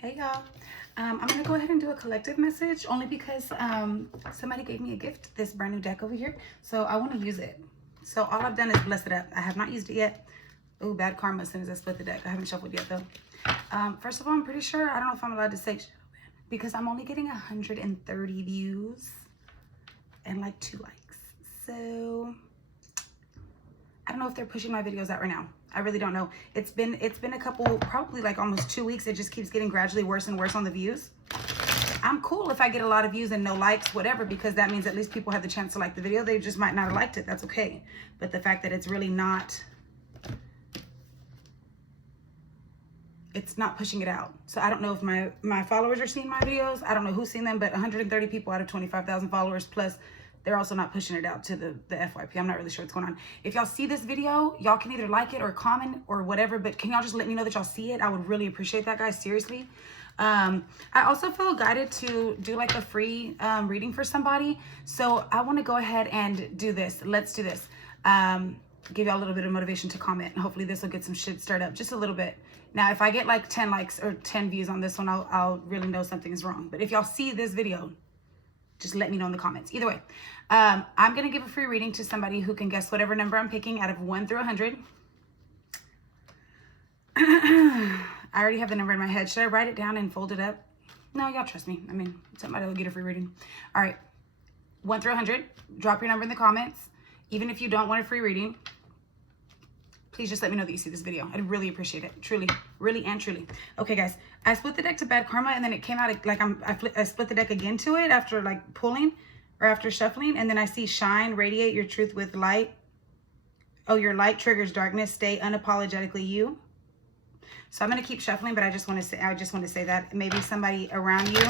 Hey y'all, I'm gonna go ahead and do a collective message only because somebody gave me a gift, this brand new deck over here, so I want to use it. So all I've done is bless it up. I have not used it yet. Oh, bad karma as soon as I split the deck. I haven't shuffled yet though. First of all, I'm pretty sure, I don't know if I'm allowed to say because I'm only getting 130 views and like 2 likes. So I don't know if they're pushing my videos out right now. I really don't know. It's been a couple, probably like almost 2 weeks. It just keeps getting gradually worse and worse on the views. I'm cool if I get a lot of views and no likes, whatever, because that means at least people have the chance to like the video. They just might not have liked it. That's okay. But the fact that it's really not, it's not pushing it out. So I don't know if my followers are seeing my videos. I don't know who's seen them, but 130 people out of 25,000 followers plus, they're also not pushing it out to the FYP. I'm not really sure what's going on. If y'all see this video, y'all can either like it or comment or whatever, but can y'all just let me know that y'all see it? I would really appreciate that, guys, seriously. I also feel guided to do like a free reading for somebody. So I want to go ahead and do this. Let's do this. Give y'all a little bit of motivation to comment. Hopefully this will get some shit stirred up just a little bit. Now, if I get like 10 likes or 10 views on this one, I'll really know something is wrong. But if y'all see this video, just let me know in the comments. Either way, I'm going to give a free reading to somebody who can guess whatever number I'm picking out of 1 through 100. I already have the number in my head. Should I write it down and fold it up? No, y'all trust me. I mean, somebody will get a free reading. All right. 1 through 100. Drop your number in the comments. Even if you don't want a free reading, please just let me know that you see this video. I'd really appreciate it. Truly, really and truly. Okay, guys. I split the deck to bad karma, and then it came out like I split the deck again to it after like pulling or after shuffling, and then I see shine, radiate your truth with light. Oh, your light triggers darkness. Stay unapologetically you. So I'm gonna keep shuffling, but I just want to say that maybe somebody around you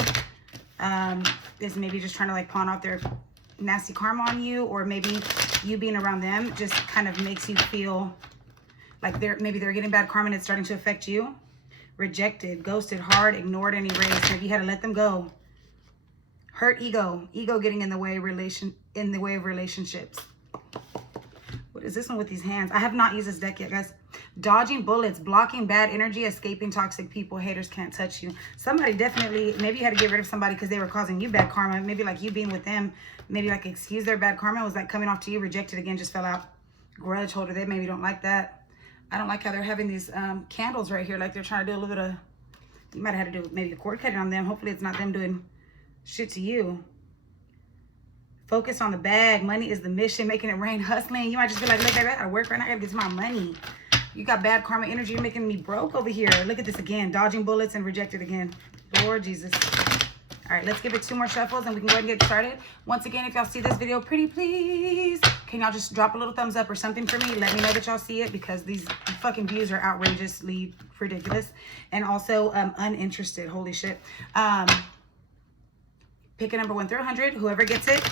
is maybe just trying to like pawn off their nasty karma on you, or maybe you being around them just kind of makes you feel like maybe they're getting bad karma and it's starting to affect you. Rejected, ghosted, hard, ignored, and erased. Maybe you had to let them go. Hurt ego getting in the way of relationships. What is this one with these hands? I have not used this deck yet, guys. Dodging bullets, blocking bad energy, escaping toxic people. Haters can't touch you. Somebody definitely, maybe you had to get rid of somebody because they were causing you bad karma. Maybe like you being with them, maybe like excuse their bad karma. It was like coming off to you. Rejected again, just fell out. Grudge holder, they maybe don't like that. I don't like how they're having these candles right here. Like they're trying to do a little bit of, you might have had to do maybe a cord cutting on them. Hopefully it's not them doing shit to you. Focus on the bag. Money is the mission. Making it rain, hustling. You might just be like, look, I gotta work right now. I gotta get to my money. You got bad karma energy. You're making me broke over here. Look at this again. Dodging bullets and rejected again. Lord Jesus. All right, let's give it 2 more shuffles and we can go ahead and get started. Once again, if y'all see this video, pretty please, can y'all just drop a little thumbs up or something for me? Let me know that y'all see it because these fucking views are outrageously ridiculous. And also uninterested. Holy shit. Pick a number 1 through 100. Whoever gets it,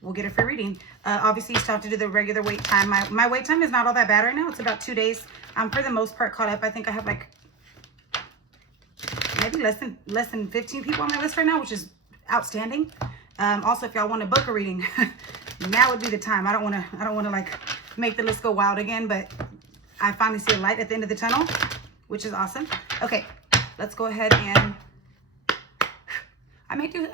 we'll get a free reading. Obviously, you still have to do the regular wait time. My wait time is not all that bad right now. It's about 2 days. I'm for the most part caught up. I think I have like maybe less than 15 people on my list right now, which is outstanding. Also, if y'all want to book a reading, now would be the time. I don't want to like make the list go wild again, but I finally see a light at the end of the tunnel, which is awesome. Okay, let's go ahead and I may do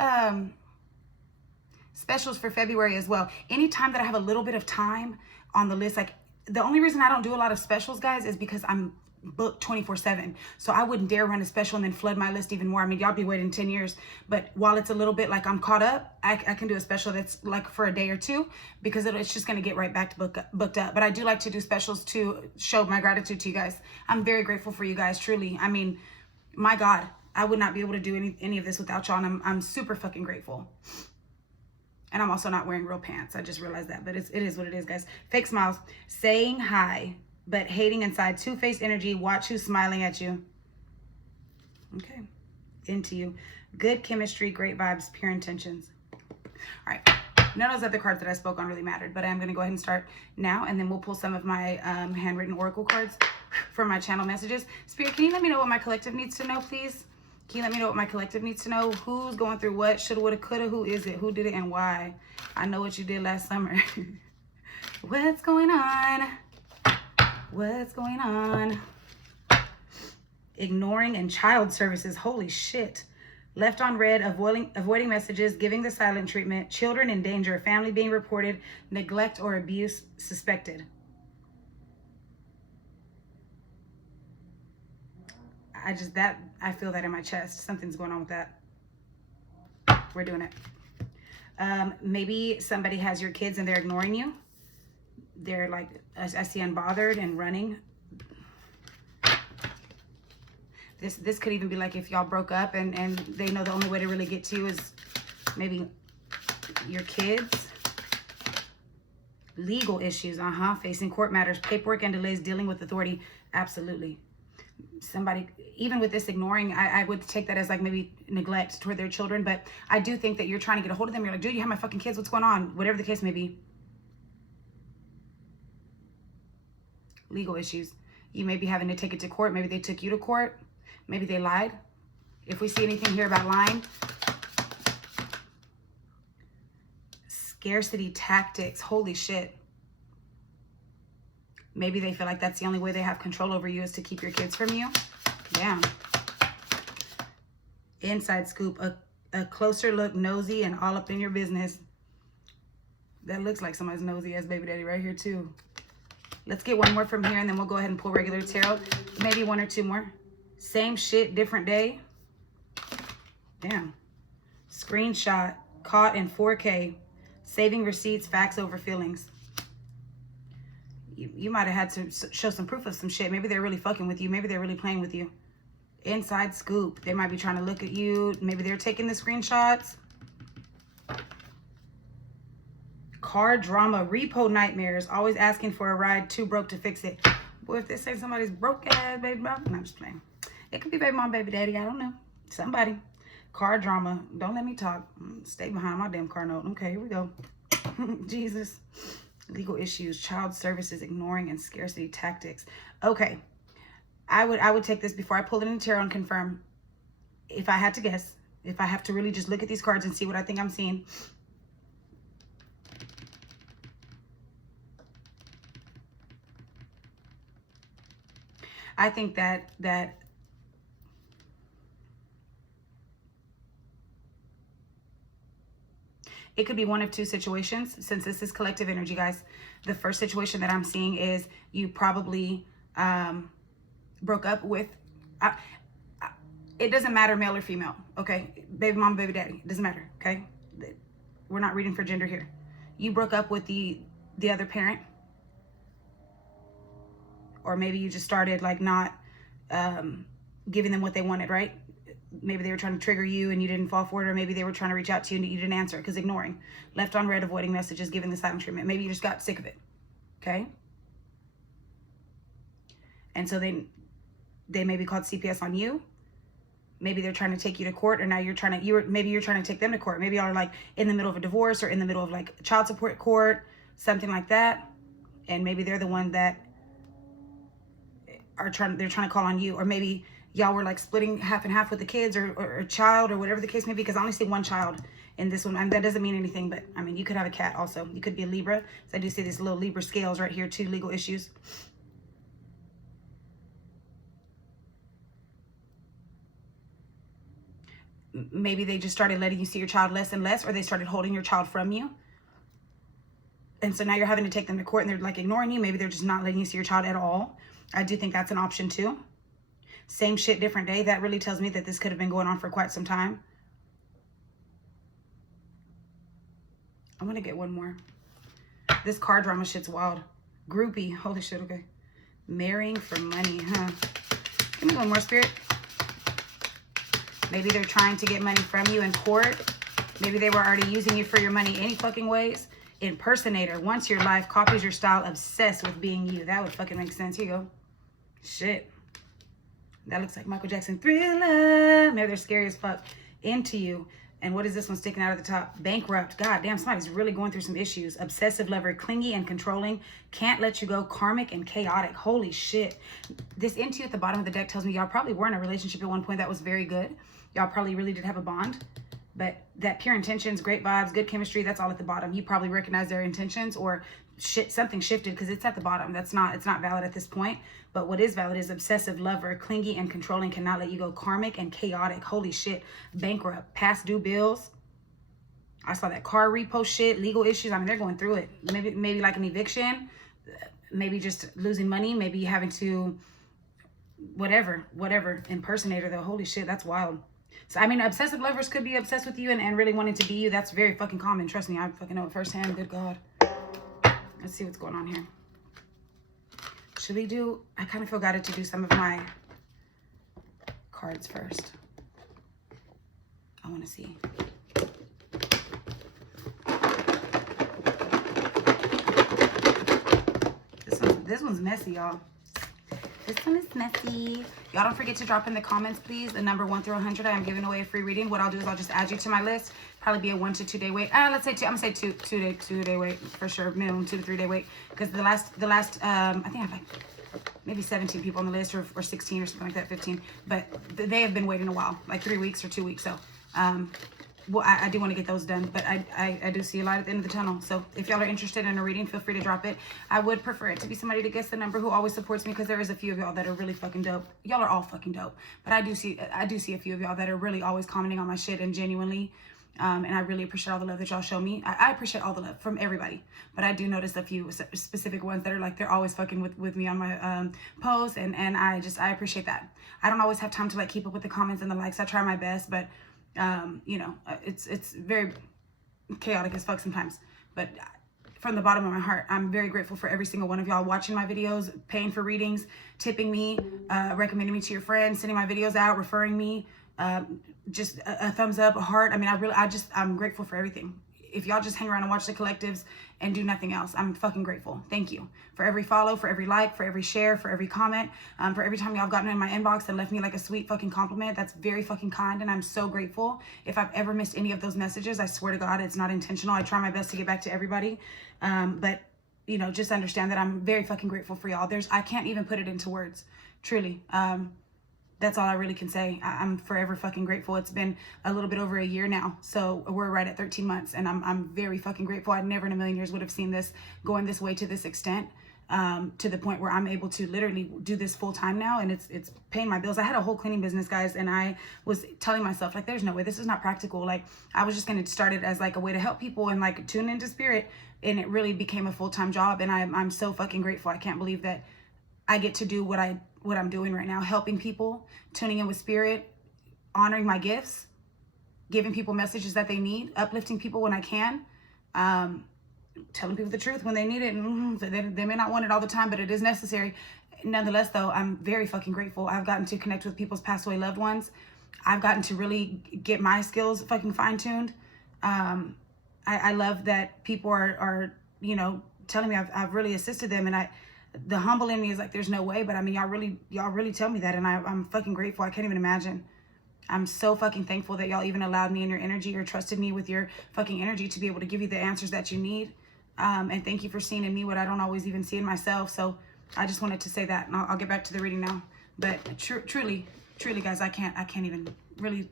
specials for February as well. Anytime that I have a little bit of time on the list, like the only reason I don't do a lot of specials, guys, is because I'm booked 24/7. So I wouldn't dare run a special and then flood my list even more. I mean, y'all be waiting 10 years, but while it's a little bit like I'm caught up, I can do a special that's like for a day or 2 because it's just going to get right back to booked up. But I do like to do specials to show my gratitude to you guys. I'm very grateful for you guys, truly. I mean, my God, I would not be able to do any of this without y'all, and I'm super fucking grateful. And I'm also not wearing real pants. I just realized that, but it is what it is, guys. Fake smiles, saying hi, but hating inside. Two-faced energy. Watch who's smiling at you. Okay. Into you. Good chemistry, great vibes, pure intentions. All right. None of those other cards that I spoke on really mattered, but I'm going to go ahead and start now, and then we'll pull some of my handwritten oracle cards for my channel messages. Spirit, can you let me know what my collective needs to know, please? Can you let me know what my collective needs to know? Who's going through what? Shoulda, woulda, coulda. Who is it? Who did it and why? I know what you did last summer. What's going on? What's going on? ignoring, and child services. Holy shit. Left on red, avoiding messages, giving the silent treatment, children in danger, family being reported, neglect or abuse suspected. I feel that in my chest. Something's going on with that. We're doing it. Maybe somebody has your kids and they're ignoring you. They're like, I see unbothered and running. This could even be like if y'all broke up and they know the only way to really get to you is maybe your kids. Legal issues, facing court matters, paperwork and delays, dealing with authority. Absolutely. Somebody, even with this ignoring, I would take that as like maybe neglect toward their children, but I do think that you're trying to get a hold of them. You're like, dude, you have my fucking kids. What's going on? Whatever the case may be. Legal issues. You may be having to take it to court. Maybe they took you to court. Maybe they lied. If we see anything here about lying. Scarcity tactics. Holy shit. Maybe they feel like that's the only way they have control over you is to keep your kids from you. Damn. Inside scoop. A closer look, nosy, and all up in your business. That looks like somebody's nosy ass baby daddy right here too. Let's get one more from here and then we'll go ahead and pull regular tarot. Maybe one or two more. Same shit, different day. Damn. Screenshot. Caught in 4K. Saving receipts, facts over feelings. You might have had to show some proof of some shit. Maybe they're really fucking with you. Maybe they're really playing with you. Inside scoop. They might be trying to look at you. Maybe they're taking the screenshots. Car drama. Repo nightmares. Always asking for a ride. Too broke to fix it. Boy, if they say somebody's broke ass baby mom. No, I'm just playing. It could be baby mom, baby daddy. I don't know. Somebody. Car drama. Don't let me talk. Stay behind my damn car note. Okay, here we go. Jesus. Legal issues, child services, ignoring, and scarcity tactics. Okay. I would take this before I pull it in tarot and confirm. If I had to guess, if I have to really just look at these cards and see what I think I'm seeing. I think that it could be one of two situations, since this is collective energy, guys. The first situation that I'm seeing is you probably broke up with, it doesn't matter male or female, okay? Baby mom, baby daddy, it doesn't matter, okay? We're not reading for gender here. You broke up with the other parent. Or maybe you just started like not giving them what they wanted, right? Maybe they were trying to trigger you and you didn't fall for it, or maybe they were trying to reach out to you and you didn't answer because ignoring. Left on red, avoiding messages, giving the silent treatment. Maybe you just got sick of it, okay? And so they maybe called CPS on you. Maybe they're trying to take you to court, or now maybe you're trying to take them to court. Maybe y'all are like in the middle of a divorce or in the middle of like child support court, something like that. And maybe they're the one that they're trying to call on you, or maybe y'all were like splitting half and half with the kids or a child or whatever the case may be, because I only see one child in this one. And that doesn't mean anything, but I mean, you could have a cat also. You could be a Libra. So I do see these little Libra scales right here too, legal issues. Maybe they just started letting you see your child less and less, or they started holding your child from you. And so now you're having to take them to court and they're like ignoring you. Maybe they're just not letting you see your child at all. I do think that's an option too. Same shit, different day. That really tells me that this could have been going on for quite some time. I'm gonna get one more. This car drama shit's wild. Groupie, holy shit, okay. Marrying for money, huh? Give me one more, Spirit. Maybe they're trying to get money from you in court. Maybe they were already using you for your money any fucking ways. Impersonator, wants your life, copies your style, obsessed with being you. That would fucking make sense. Here you go. Shit. That looks like Michael Jackson. Thriller. Maybe they're scary as fuck. Into you. And what is this one sticking out of the top? Bankrupt. God damn, somebody's really going through some issues. Obsessive lover, clingy and controlling. Can't let you go. Karmic and chaotic. Holy shit. This into you at the bottom of the deck tells me y'all probably were in a relationship at one point that was very good. Y'all probably really did have a bond. But that pure intentions, great vibes, good chemistry, that's all at the bottom. You probably recognize their intentions, or something shifted, because it's at the bottom. It's not valid at this point. But what is valid is obsessive lover, clingy and controlling, cannot let you go, karmic and chaotic. Holy shit. Bankrupt, past due bills. I saw that car repo shit, legal issues. I mean, they're going through it. Maybe like an eviction, maybe just losing money, maybe having to whatever. Impersonator though. Holy shit, that's wild. So, I mean, obsessive lovers could be obsessed with you and really wanting to be you. That's very fucking common. Trust me, I fucking know it firsthand. Good God. Let's see what's going on here. Should we do... I kind of feel guided to do some of my cards first. I want to see. This one's messy, y'all. This one is messy. Y'all don't forget to drop in the comments, please. The number 1 through 100. I am giving away a free reading. What I'll do is I'll just add you to my list. Probably be a 1 to 2 day wait. Let's say two. I'm gonna say two day wait for sure. Minimum 2 to 3 day wait. Because the last I think I have like maybe 17 people on the list, or 16 or something like that, 15. But they have been waiting a while, like 3 weeks or 2 weeks. So well, I do want to get those done, but I do see a light at the end of the tunnel. So if y'all are interested in a reading, feel free to drop it. I would prefer it to be somebody to guess the number who always supports me, because there is a few of y'all that are really fucking dope. Y'all are all fucking dope, but I do see a few of y'all that are really always commenting on my shit, and genuinely, and I really appreciate all the love that y'all show me. I appreciate all the love from everybody, but I do notice a few specific ones that are like, they're always fucking with me on my posts, and I appreciate that. I don't always have time to like keep up with the comments and the likes. I try my best, but you know, it's very chaotic as fuck sometimes. But from the bottom of my heart, I'm very grateful for every single one of y'all watching my videos, paying for readings, tipping me, recommending me to your friends, sending my videos out, referring me, just a thumbs up, a heart. I mean, I'm grateful for everything. If y'all just hang around and watch the collectives and do nothing else, I'm fucking grateful. Thank you for every follow, for every like, for every share, for every comment, for every time y'all have gotten in my inbox and left me like a sweet fucking compliment. That's very fucking kind, and I'm so grateful. If I've ever missed any of those messages, I swear to God, it's not intentional. I try my best to get back to everybody, but you know, just understand that I'm very fucking grateful for y'all. I can't even put it into words, truly. That's all I really can say. I'm forever fucking grateful. It's been a little bit over a year now. So we're right at 13 months, and I'm very fucking grateful. I never in a million years would have seen this going this way to this extent, to the point where I'm able to literally do this full time now, and it's paying my bills. I had a whole cleaning business, guys, and I was telling myself, like, there's no way, this is not practical. Like, I was just going to start it as like a way to help people and like tune into spirit, and it really became a full-time job, and I'm so fucking grateful. I can't believe that I get to do what I'm doing right now, helping people, tuning in with spirit, honoring my gifts, giving people messages that they need, uplifting people when I can, telling people the truth when they need it. They may not want it all the time, but it is necessary. Nonetheless, though, I'm very fucking grateful. I've gotten to connect with people's passed away loved ones. I've gotten to really get my skills fucking fine-tuned. I love that people are you know, telling me I've really assisted them, and the humble in me is like, there's no way. But I mean, y'all really tell me that, and I'm fucking grateful. I can't even imagine. I'm so fucking thankful that y'all even allowed me in your energy, or trusted me with your fucking energy to be able to give you the answers that you need. And thank you for seeing in me what I don't always even see in myself. So I just wanted to say that, and I'll get back to the reading now. But truly, guys, I can't even really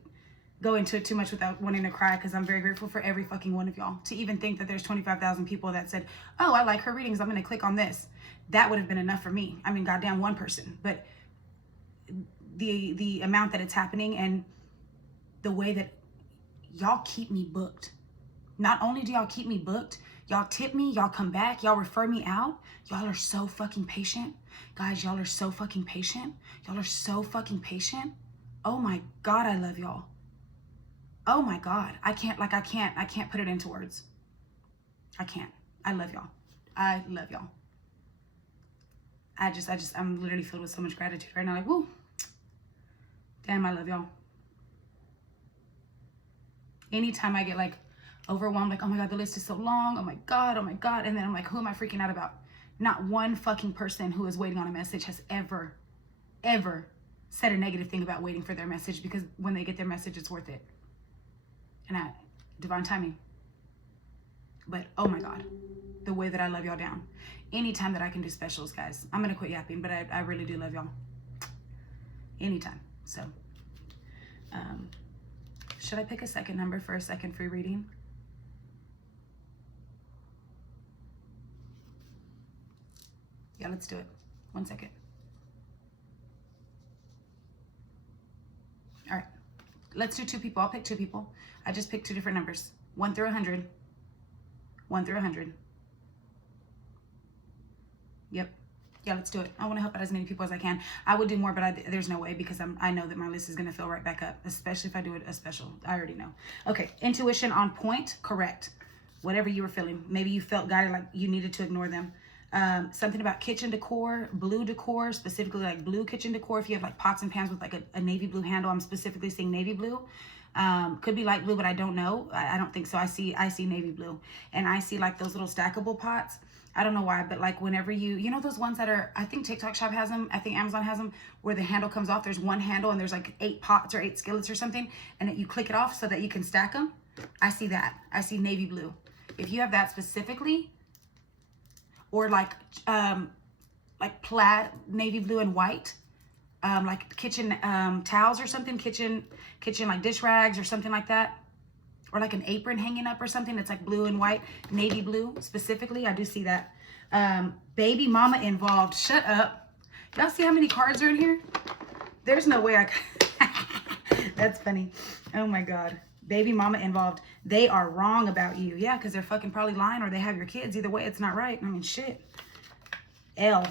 go into it too much without wanting to cry, because I'm very grateful for every fucking one of y'all. To even think that there's 25,000 people that said, oh, I like her readings, I'm going to click on this. That would have been enough for me. I mean, goddamn, one person. But the amount that it's happening, and the way that y'all keep me booked. Not only do y'all keep me booked, y'all tip me, y'all come back, y'all refer me out. Y'all are so fucking patient. Guys, y'all are so fucking patient. Y'all are so fucking patient. Oh my God, I love y'all. Oh my God. I can't put it into words. I can't. I love y'all. I love y'all. I'm literally filled with so much gratitude right now. Like, woo. Damn, I love y'all. Anytime I get like overwhelmed, like, oh my God, the list is so long. Oh my God. And then I'm like, who am I freaking out about? Not one fucking person who is waiting on a message has ever said a negative thing about waiting for their message, because when they get their message, it's worth it. And divine timing. But oh my God, the way that I love y'all down. Anytime that I can do specials, guys, I'm gonna quit yapping, but I really do love y'all. Anytime. So Should I pick a second number for a second free reading? Yeah, let's do it. 1 second. All right. Let's do 2 people. I'll pick 2 people. I just picked 2 different numbers. 1 through 100. 1 through 100. Yep. Yeah, let's do it. I want to help out as many people as I can. I would do more, but there's no way, because I know that my list is going to fill right back up, especially if I do it a special. I already know. Okay. Intuition on point. Correct. Whatever you were feeling. Maybe you felt guided, like you needed to ignore them. Something about kitchen decor, blue decor, specifically like blue kitchen decor. If you have like pots and pans with like a navy blue handle, I'm specifically seeing navy blue. Could be light blue, but I don't know. I don't think so. I see navy blue, and I see like those little stackable pots. I don't know why, but like whenever you know those ones that are, I think TikTok Shop has them, I think Amazon has them, where the handle comes off. There's one handle and there's like 8 pots or 8 skillets or something, and you click it off so that you can stack them. I see that. I see navy blue. If you have that specifically, or like plaid navy blue and white, like kitchen towels or something, kitchen like dish rags or something like that, or like an apron hanging up or something that's like blue and white, navy blue specifically. I do see that. Baby mama involved. Shut up. Y'all see how many cards are in here? There's no way I could. That's funny. Oh my God. Baby mama involved. They are wrong about you. Yeah, because they're fucking probably lying, or they have your kids. Either way, it's not right. I mean, shit. L.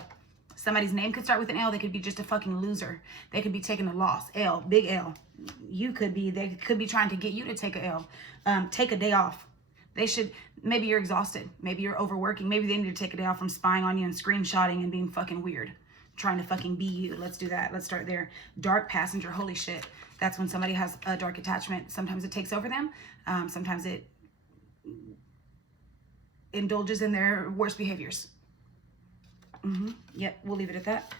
Somebody's name could start with an L. They could be just a fucking loser. They could be taking a loss. L. Big L. They could be trying to get you to take a L. Take a day off. They should, maybe you're exhausted. Maybe you're overworking. Maybe they need to take a day off from spying on you and screenshotting and being fucking weird. Trying to fucking be you. Let's do that. Let's start there. Dark passenger. Holy shit. That's when somebody has a dark attachment. Sometimes it takes over them. Sometimes it indulges in their worst behaviors. Yep, we'll leave it at that.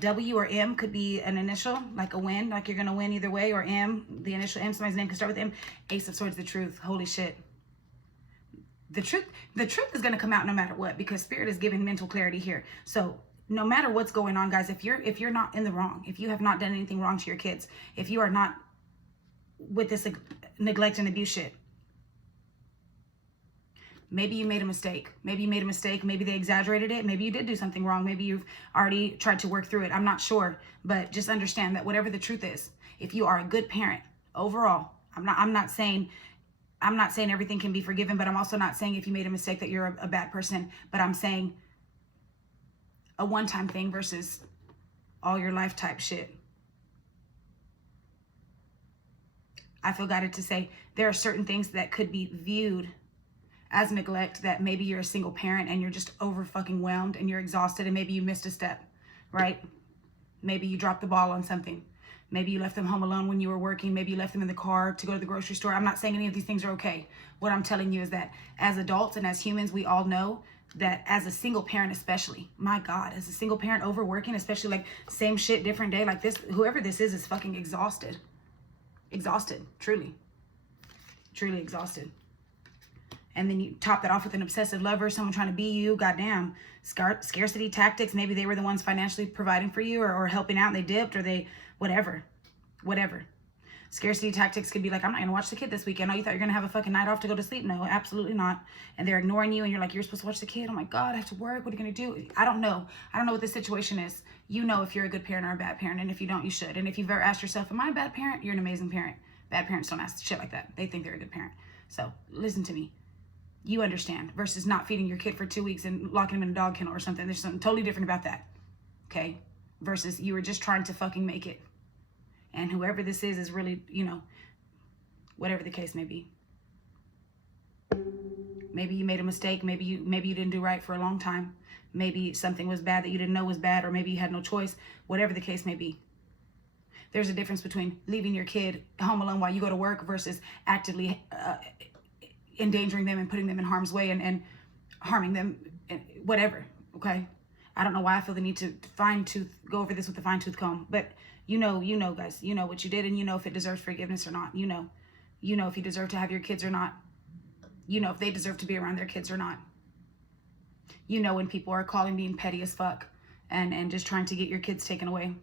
W or M could be an initial, like a win, like you're going to win either way, or M, the initial M, somebody's name can start with M. Ace of Swords, the truth. Holy shit. The truth is going to come out no matter what, because Spirit is giving mental clarity here. So no matter what's going on, guys, if you're not in the wrong, if you have not done anything wrong to your kids, if you are not with this neglect and abuse shit, maybe you made a mistake. Maybe you made a mistake. Maybe they exaggerated it. Maybe you did do something wrong. Maybe you've already tried to work through it. I'm not sure, but just understand that whatever the truth is, if you are a good parent overall, I'm not saying everything can be forgiven, but I'm also not saying if you made a mistake that you're a bad person, but I'm saying a one-time thing versus all your life type shit. I feel guided to say there are certain things that could be viewed as neglect, that maybe you're a single parent and you're just over fucking whelmed and you're exhausted, and maybe you missed a step, right? Maybe you dropped the ball on something. Maybe you left them home alone when you were working. Maybe you left them in the car to go to the grocery store. I'm not saying any of these things are okay. What I'm telling you is that as adults and as humans, we all know that as a single parent, especially, my God, as a single parent overworking, especially like same shit, different day, like this, whoever this is fucking exhausted. Exhausted, truly exhausted. And then you top that off with an obsessive lover, someone trying to be you. Goddamn. Scarcity tactics. Maybe they were the ones financially providing for you, or helping out, and they dipped, or they, whatever. Scarcity tactics could be like, I'm not going to watch the kid this weekend. Oh, you thought you're going to have a fucking night off to go to sleep? No, absolutely not. And they're ignoring you, and you're like, you're supposed to watch the kid. Oh my God, I have to work. What are you going to do? I don't know. I don't know what the situation is. You know if you're a good parent or a bad parent, and if you don't, you should. And if you've ever asked yourself, am I a bad parent? You're an amazing parent. Bad parents don't ask shit like that. They think they're a good parent. So listen to me. You understand, versus not feeding your kid for 2 weeks and locking him in a dog kennel or something. There's something totally different about that. Okay? Versus you were just trying to fucking make it. And whoever this is really, you know, whatever the case may be. Maybe you made a mistake. Maybe you didn't do right for a long time. Maybe something was bad that you didn't know was bad, or maybe you had no choice. Whatever the case may be. There's a difference between leaving your kid home alone while you go to work versus actively endangering them and putting them in harm's way and harming them, whatever. Okay? I don't know why I feel the need to go over this with a fine-tooth comb, but you know, guys, you know what you did, and you know if it deserves forgiveness or not. You know if you deserve to have your kids or not. You know if they deserve to be around their kids or not. You know when people are calling being petty as fuck and just trying to get your kids taken away.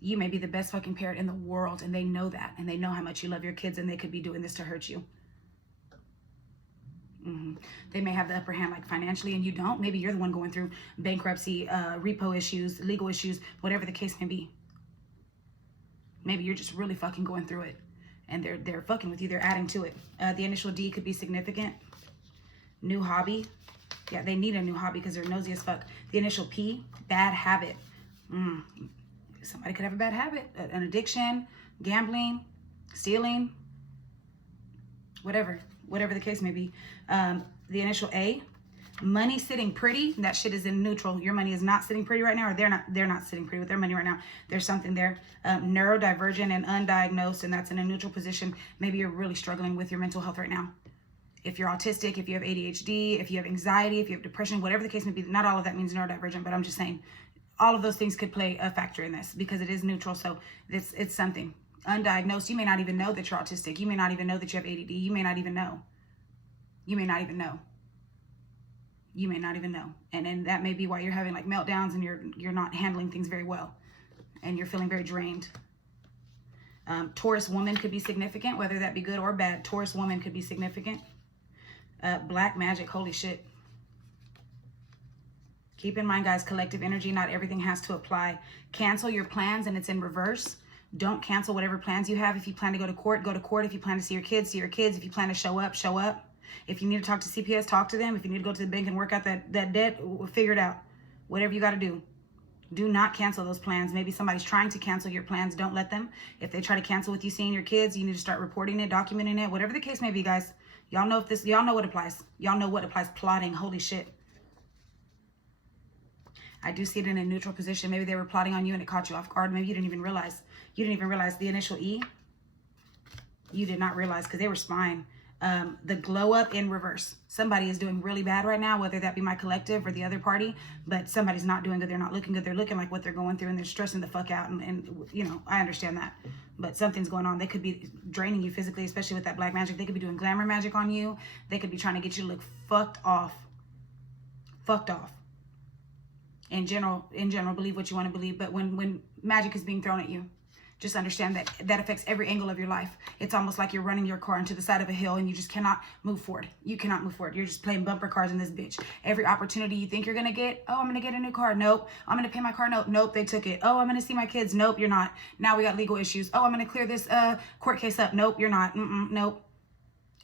You may be the best fucking parent in the world, and they know that, and they know how much you love your kids, and they could be doing this to hurt you. They may have the upper hand, like financially, and you don't. Maybe you're the one going through bankruptcy, repo issues, legal issues, whatever the case may be. Maybe you're just really fucking going through it, and they're fucking with you. They're adding to it. The initial D could be significant. New hobby. Yeah, they need a new hobby because they're nosy as fuck. The initial P, bad habit. Somebody could have a bad habit, an addiction, gambling, stealing, whatever the case may be. The initial A, money sitting pretty. That shit is in neutral. Your money is not sitting pretty right now, or they're not sitting pretty with their money right now. There's something there. Neurodivergent and undiagnosed, and that's in a neutral position. Maybe you're really struggling with your mental health right now. If you're autistic, if you have ADHD, if you have anxiety, if you have depression, whatever the case may be, not all of that means neurodivergent, but I'm just saying all of those things could play a factor in this because it is neutral. So it's something. Undiagnosed, you may not even know that you're autistic. You may not even know that you have ADD. You may not even know. You may not even know. You may not even know. And then that may be why you're having like meltdowns and you're not handling things very well. And you're feeling very drained. Taurus woman could be significant, whether that be good or bad. Taurus woman could be significant. Black magic, holy shit. Keep in mind, guys, collective energy, not everything has to apply. Cancel your plans, and it's in reverse. Don't cancel whatever plans you have. If you plan to go to court, go to court. If you plan to see your kids, see your kids. If you plan to show up, show up. If you need to talk to CPS, talk to them. If you need to go to the bank and work out that debt, we'll figure it out. Whatever you got to do. Do not cancel those plans. Maybe somebody's trying to cancel your plans. Don't let them. If they try to cancel with you seeing your kids, you need to start reporting it, documenting it, whatever the case may be, guys. Y'all know y'all know what applies. Y'all know what applies. Plotting. Holy shit. I do see it in a neutral position. Maybe they were plotting on you and it caught you off guard. Maybe you didn't even realize. You didn't even realize the initial E. You did not realize because they were spying. The glow up in reverse. Somebody is doing really bad right now, whether that be my collective or the other party, but somebody's not doing good. They're not looking good. They're looking like what they're going through and they're stressing the fuck out. And you know, I understand that, but something's going on. They could be draining you physically, especially with that black magic. They could be doing glamour magic on you. They could be trying to get you to look fucked off. Fucked off. In general, believe what you want to believe. But when magic is being thrown at you, just understand that that affects every angle of your life. It's almost like you're running your car into the side of a hill and you just cannot move forward. You cannot move forward. You're just playing bumper cars in this bitch. Every opportunity you think you're going to get, oh, I'm going to get a new car. Nope. I'm going to pay my car. Nope. Nope. They took it. Oh, I'm going to see my kids. Nope, you're not. Now we got legal issues. Oh, I'm going to clear this court case up. Nope, you're not. Nope.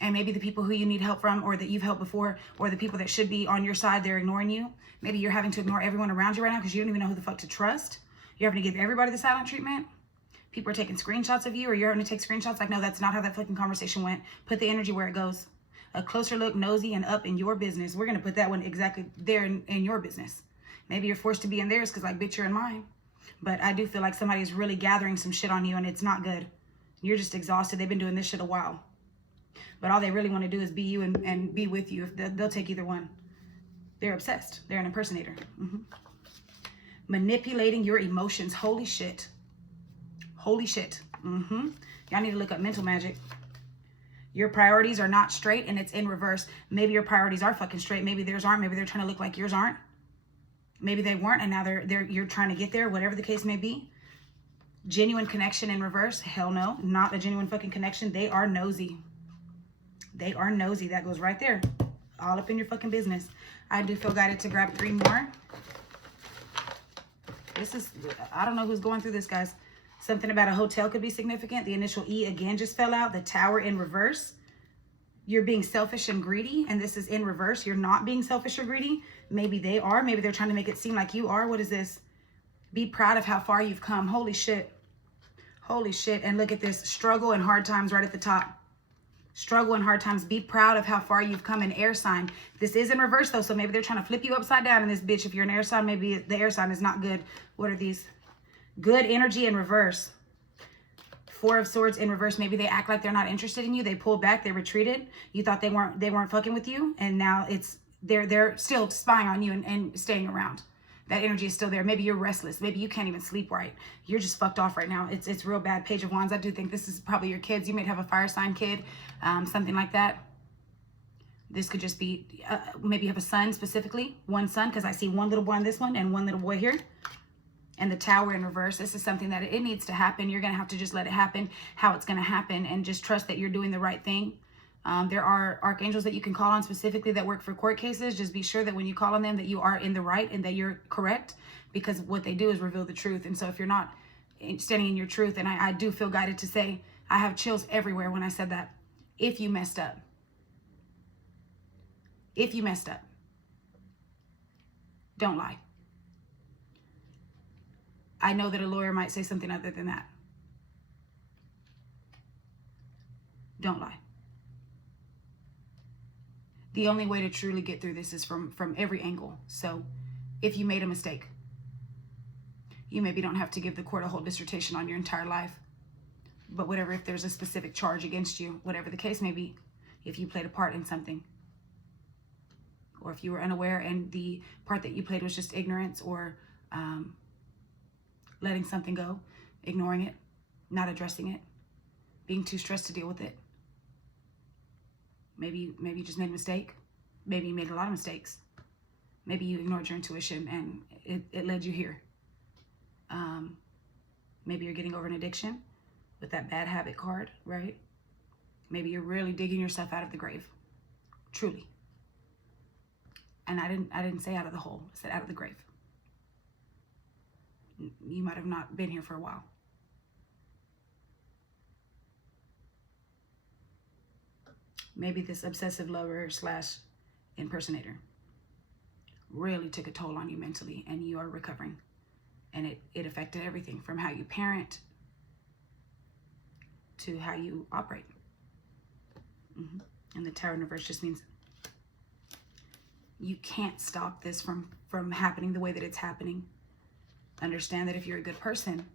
And maybe the people who you need help from or that you've helped before or the people that should be on your side, they're ignoring you. Maybe you're having to ignore everyone around you right now because you don't even know who the fuck to trust. You're having to give everybody the silent treatment. People are taking screenshots of you or you're having to take screenshots. Like, no, that's not how that fucking conversation went. Put the energy where it goes. A closer look, nosy, and up in your business. We're going to put that one exactly there in your business. Maybe you're forced to be in theirs because, like, bitch, you're in mine. But I do feel like somebody is really gathering some shit on you and it's not good. You're just exhausted. They've been doing this shit a while. But all they really want to do is be you and be with you. If they'll take either one. They're obsessed. They're an impersonator. Manipulating your emotions. Holy shit. Holy shit. Y'all need to look up mental magic. Your priorities are not straight and it's in reverse. Maybe your priorities are fucking straight. Maybe theirs aren't. Maybe they're trying to look like yours aren't. Maybe they weren't and now you're trying to get there, whatever the case may be. Genuine connection in reverse. Hell no. Not a genuine fucking connection. They are nosy. They are nosy. That goes right there. All up in your fucking business. I do feel guided to grab 3 more. This is, I don't know who's going through this, guys. Something about a hotel could be significant. The initial E again just fell out. The Tower in reverse. You're being selfish and greedy, and this is in reverse. You're not being selfish or greedy. Maybe they are. Maybe they're trying to make it seem like you are. What is this? Be proud of how far you've come. Holy shit. Holy shit. And look at this. Struggle and hard times right at the top. Struggle and hard times. Be proud of how far you've come. An air sign. This is in reverse though, so maybe they're trying to flip you upside down in this bitch. If you're an air sign, maybe the air sign is not good. What are these? Good energy in reverse. 4 of Swords in reverse. Maybe they act like they're not interested in you. They pulled back. They retreated. You thought they weren't fucking with you, and now it's they're still spying on you and staying around. That energy is still there. Maybe you're restless. Maybe you can't even sleep right. You're just fucked off right now. It's real bad. Page of Wands. I do think this is probably your kids. You might have a fire sign kid, something like that. This could just be, maybe you have a son specifically. One son, because I see one little boy on this one and one little boy here. And the Tower in reverse, this is something that it needs to happen. You're going to have to just let it happen how it's going to happen and just trust that you're doing the right thing. There are archangels that you can call on specifically that work for court cases. Just be sure that when you call on them that you are in the right and that you're correct, because what they do is reveal the truth. And so if you're not standing in your truth, and I do feel guided to say, I have chills everywhere when I said that. If you messed up, don't lie. I know that a lawyer might say something other than that. Don't lie. The only way to truly get through this is from every angle. So if you made a mistake, you maybe don't have to give the court a whole dissertation on your entire life. But whatever, if there's a specific charge against you, whatever the case may be, if you played a part in something, or if you were unaware and the part that you played was just ignorance or letting something go, ignoring it, not addressing it, being too stressed to deal with it. Maybe you just made a mistake. Maybe you made a lot of mistakes. Maybe you ignored your intuition and it led you here. Maybe you're getting over an addiction with that bad habit card, right? Maybe you're really digging yourself out of the grave, truly. And I didn't say out of the hole. I said out of the grave. You might have not been here for a while. Maybe this obsessive lover / impersonator really took a toll on you mentally, and you are recovering. And it affected everything from how you parent to how you operate. And the Tower in reverse just means you can't stop this from happening the way that it's happening. Understand that if you're a good person,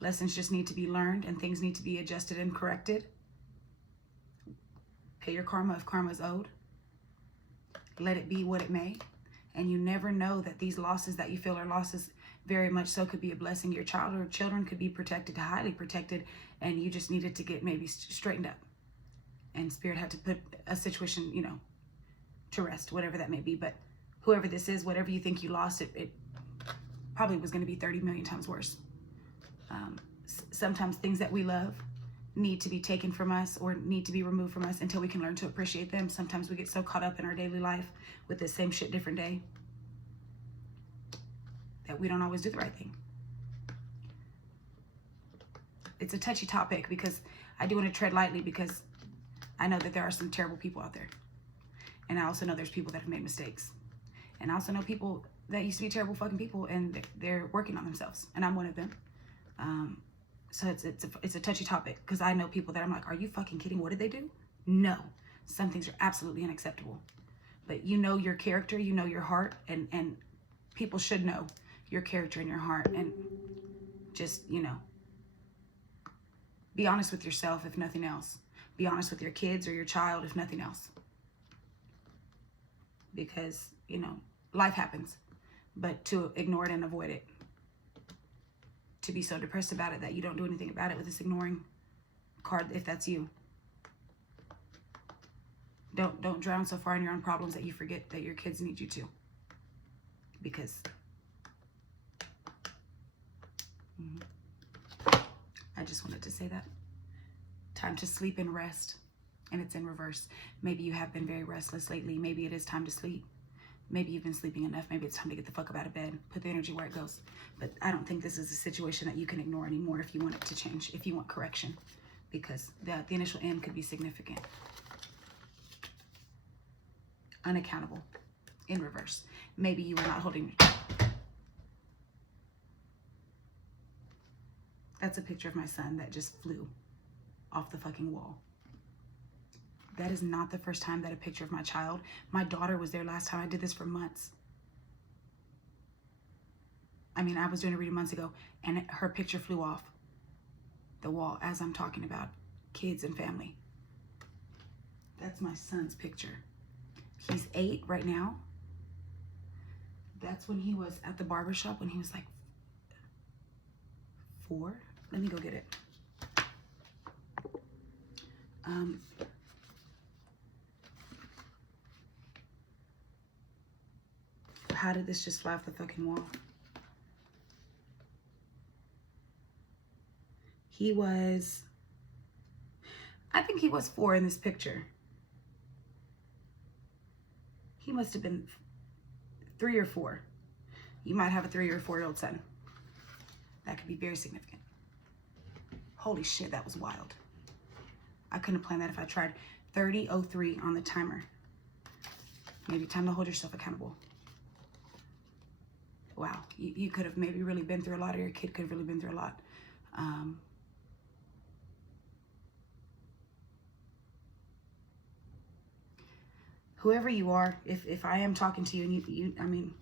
lessons just need to be learned and things need to be adjusted and corrected. Pay your karma if karma is owed. Let it be what it may. And you never know that these losses that you feel are losses very much so could be a blessing. Your child or children could be protected, highly protected, and you just needed to get maybe straightened up. And Spirit had to put a situation, to rest, whatever that may be. But whoever this is, whatever you think you lost, it probably was going to be 30 million times worse. Sometimes things that we love need to be taken from us or need to be removed from us until we can learn to appreciate them. Sometimes we get so caught up in our daily life with the same shit different day that we don't always do the right thing. It's a touchy topic because I do want to tread lightly, because I know that there are some terrible people out there. And I also know there's people that have made mistakes. And I also know people that used to be terrible fucking people and they're working on themselves. And I'm one of them. So it's a touchy topic, because I know people that I'm like, are you fucking kidding? What did they do? No. Some things are absolutely unacceptable. But you know your character, you know your heart, and people should know your character and your heart. And just, be honest with yourself, if nothing else. Be honest with your kids or your child, if nothing else. Because, life happens. But to ignore it and avoid it. To be so depressed about it that you don't do anything about it with this ignoring card, if that's you. Don't drown so far in your own problems that you forget that your kids need you too. Because I just wanted to say that. Time to sleep and rest. And it's in reverse. Maybe you have been very restless lately. Maybe it is time to sleep. Maybe you've been sleeping enough. Maybe it's time to get the fuck up out of bed. Put the energy where it goes. But I don't think this is a situation that you can ignore anymore if you want it to change, if you want correction. Because the initial end could be significant. Unaccountable. In reverse. Maybe you were not holding... That's a picture of my son that just flew off the fucking wall. That is not the first time that a picture of my child. My daughter was there last time. I did this for months. I mean, I was doing a reading months ago, and her picture flew off the wall as I'm talking about kids and family. That's my son's picture. He's 8 right now. That's when he was at the barbershop when he was like 4. Let me go get it. How did this just fly off the fucking wall? He was, I think he was 4 in this picture. He must have been 3 or 4. You might have a 3 or 4-year-old son. That could be very significant. Holy shit, that was wild. I couldn't have planned that if I tried. 30:03 on the timer. Maybe time to hold yourself accountable. Wow, you could have maybe really been through a lot, or your kid could have really been through a lot. Whoever you are, if I am talking to you and you I mean,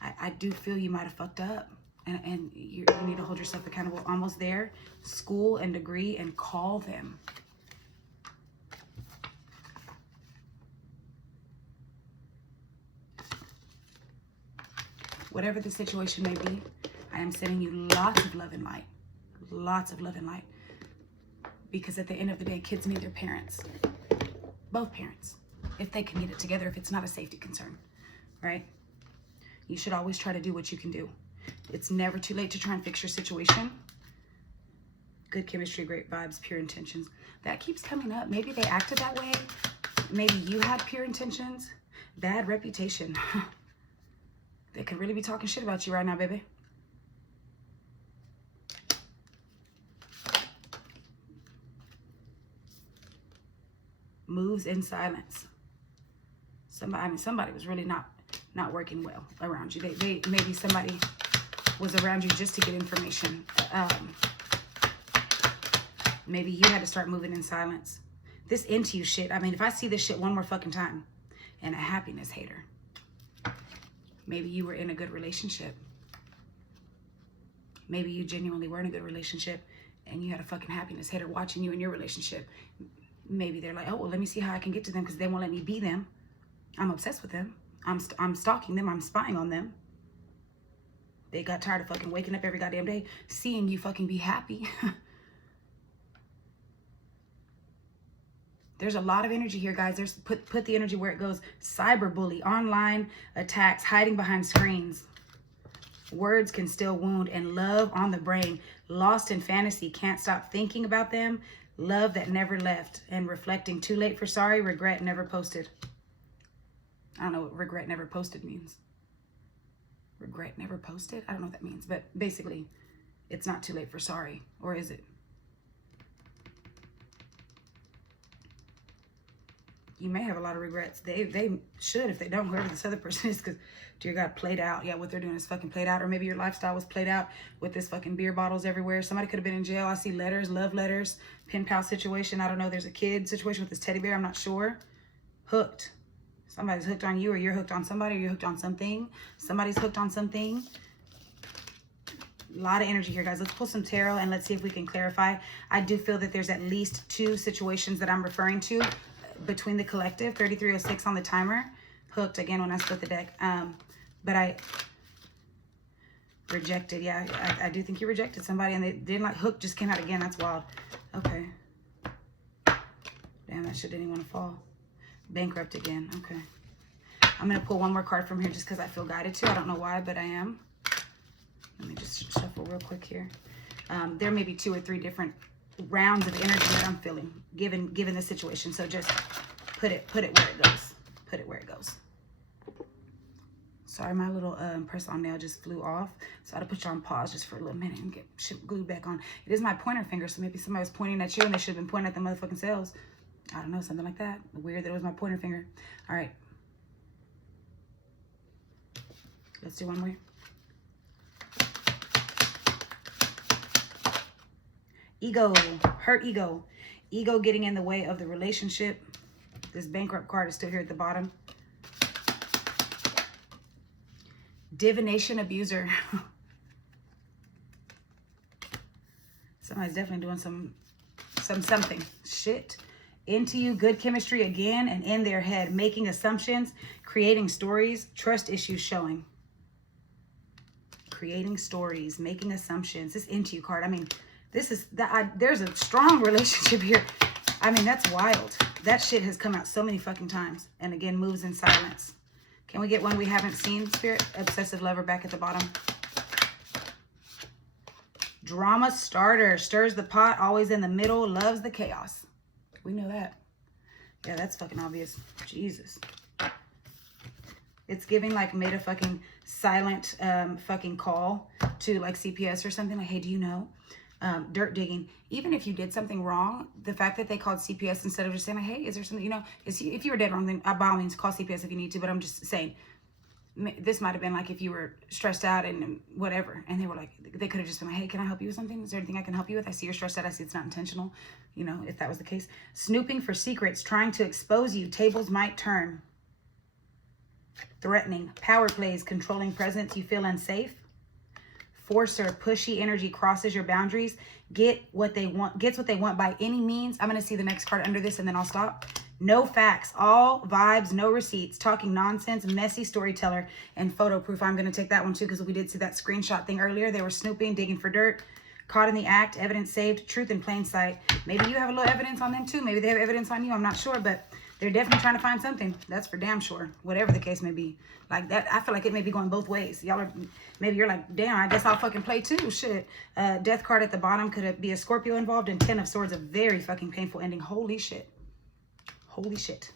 I do feel you might have fucked up, and you need to hold yourself accountable. Almost there. School and degree, and call them. Whatever the situation may be, I am sending you lots of love and light. Lots of love and light. Because at the end of the day, kids need their parents. Both parents. If they can get it together, if it's not a safety concern. Right? You should always try to do what you can do. It's never too late to try and fix your situation. Good chemistry, great vibes, pure intentions. That keeps coming up. Maybe they acted that way. Maybe you had pure intentions. Bad reputation. They could really be talking shit about you right now, baby. Moves in silence. Somebody was really not working well around you. They maybe somebody was around you just to get information. Maybe you had to start moving in silence. This into you shit. I mean, if I see this shit one more fucking time, and a happiness hater. Maybe you were in a good relationship. Maybe you genuinely were in a good relationship and you had a fucking happiness hater watching you in your relationship. Maybe they're like, oh, well, let me see how I can get to them because they won't let me be them. I'm obsessed with them. I'm stalking them. I'm spying on them. They got tired of fucking waking up every goddamn day seeing you fucking be happy. There's a lot of energy here, guys. There's put the energy where it goes. Cyberbully, online attacks, hiding behind screens. Words can still wound, and love on the brain. Lost in fantasy, can't stop thinking about them. Love that never left, and reflecting. Too late for sorry, regret never posted. I don't know what regret never posted means. Regret never posted? I don't know what that means, but basically, it's not too late for sorry, or is it? You may have a lot of regrets. They should if they don't, whoever this other person is, because dear God, played out. Yeah, what they're doing is fucking played out. Or maybe your lifestyle was played out with this fucking beer bottles everywhere. Somebody could have been in jail. I see letters, love letters, pen pal situation. I don't know. There's a kid situation with this teddy bear. I'm not sure. Hooked. Somebody's hooked on you, or you're hooked on somebody, or you're hooked on something. Somebody's hooked on something. A lot of energy here, guys. Let's pull some tarot and let's see if we can clarify. I do feel that there's at least 2 situations that I'm referring to between the collective. 3306 on the timer. Hooked again when I split the deck. But I rejected. Yeah, I do think you rejected somebody, and they didn't like. Hooked just came out again. That's wild. Okay. Damn, that shit didn't even want to fall. Bankrupt again. Okay. I'm going to pull one more card from here just because I feel guided to. I don't know why, but I am. Let me just shuffle real quick here. There may be 2 or 3 different rounds of energy that I'm feeling given the situation. So just put it where it goes. Put it where it goes. Sorry, my little press-on nail just flew off. So I had to put you on pause just for a little minute and get shit glued back on. It is my pointer finger, so maybe somebody was pointing at you and they should have been pointing at the motherfucking cells. I don't know, something like that. Weird that it was my pointer finger. All right. Let's do one more. Ego, hurt ego. Ego getting in the way of the relationship. This bankrupt card is still here at the bottom. Divination abuser. Somebody's definitely doing something. Shit. Into you, good chemistry again, and in their head. Making assumptions, creating stories, trust issues showing. Creating stories, making assumptions. This into you card. I mean, this is that. There's a strong relationship here. I mean, that's wild. That shit has come out so many fucking times. And again, moves in silence. Can we get one we haven't seen, Spirit? Obsessive lover back at the bottom. Drama starter. Stirs the pot. Always in the middle. Loves the chaos. We know that. Yeah, that's fucking obvious. Jesus. It's giving like made a fucking silent fucking call to like CPS or something. Like, hey, do you know? Dirt digging. Even if you did something wrong, the fact that they called CPS instead of just saying, like, hey, is there something, you know, if you were dead wrong, then by all means call CPS if you need to. But I'm just saying, this might have been like if you were stressed out and whatever, and they were like, they could have just been like, hey, can I help you with something? Is there anything I can help you with? I see you're stressed out. I see it's not intentional. You know, if that was the case. Snooping for secrets, trying to expose you. Tables might turn. Threatening. Power plays, controlling presence. You feel unsafe. Forcer, pushy energy crosses your boundaries. Gets what they want by any means. I'm going to see the next card under this and then I'll stop. No facts, all vibes, no receipts, talking nonsense, messy storyteller, and photo proof. I'm going to take that one too because we did see that screenshot thing earlier. They were snooping, digging for dirt, caught in the act, evidence saved, truth in plain sight. Maybe you have a little evidence on them too. Maybe they have evidence on you. I'm not sure, but they're definitely trying to find something. That's for damn sure. Whatever the case may be. Like that, I feel like it may be going both ways. Y'all are, maybe you're like, damn, I guess I'll fucking play too. Shit. Death card at the bottom. Could it be a Scorpio involved? And 10 of Swords, a very fucking painful ending. Holy shit. Holy shit.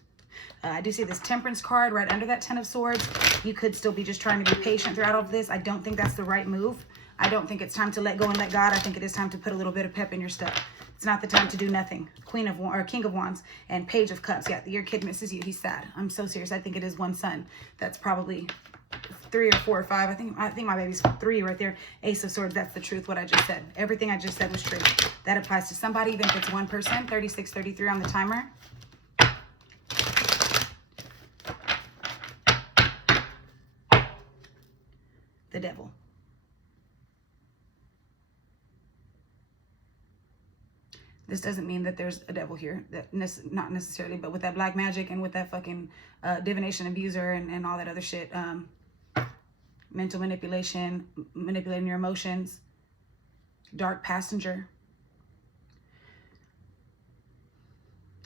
I do see this Temperance card right under that 10 of Swords. You could still be just trying to be patient throughout all of this. I don't think that's the right move. I don't think it's time to let go and let God. I think it is time to put a little bit of pep in your step. It's not the time to do nothing. Queen of Wands, or King of Wands, and Page of Cups. Yeah, your kid misses you. He's sad. I'm so serious. I think it is one son. That's probably 3 or 4 or 5. I think my baby's 3 right there. Ace of Swords. That's the truth. What I just said. Everything I just said was true. That applies to somebody, even if it's one person. 36, 33 on the timer. The devil. This doesn't mean that there's a devil here, not necessarily, but with that black magic and with that fucking divination abuser and all that other shit, mental manipulation, manipulating your emotions, dark passenger.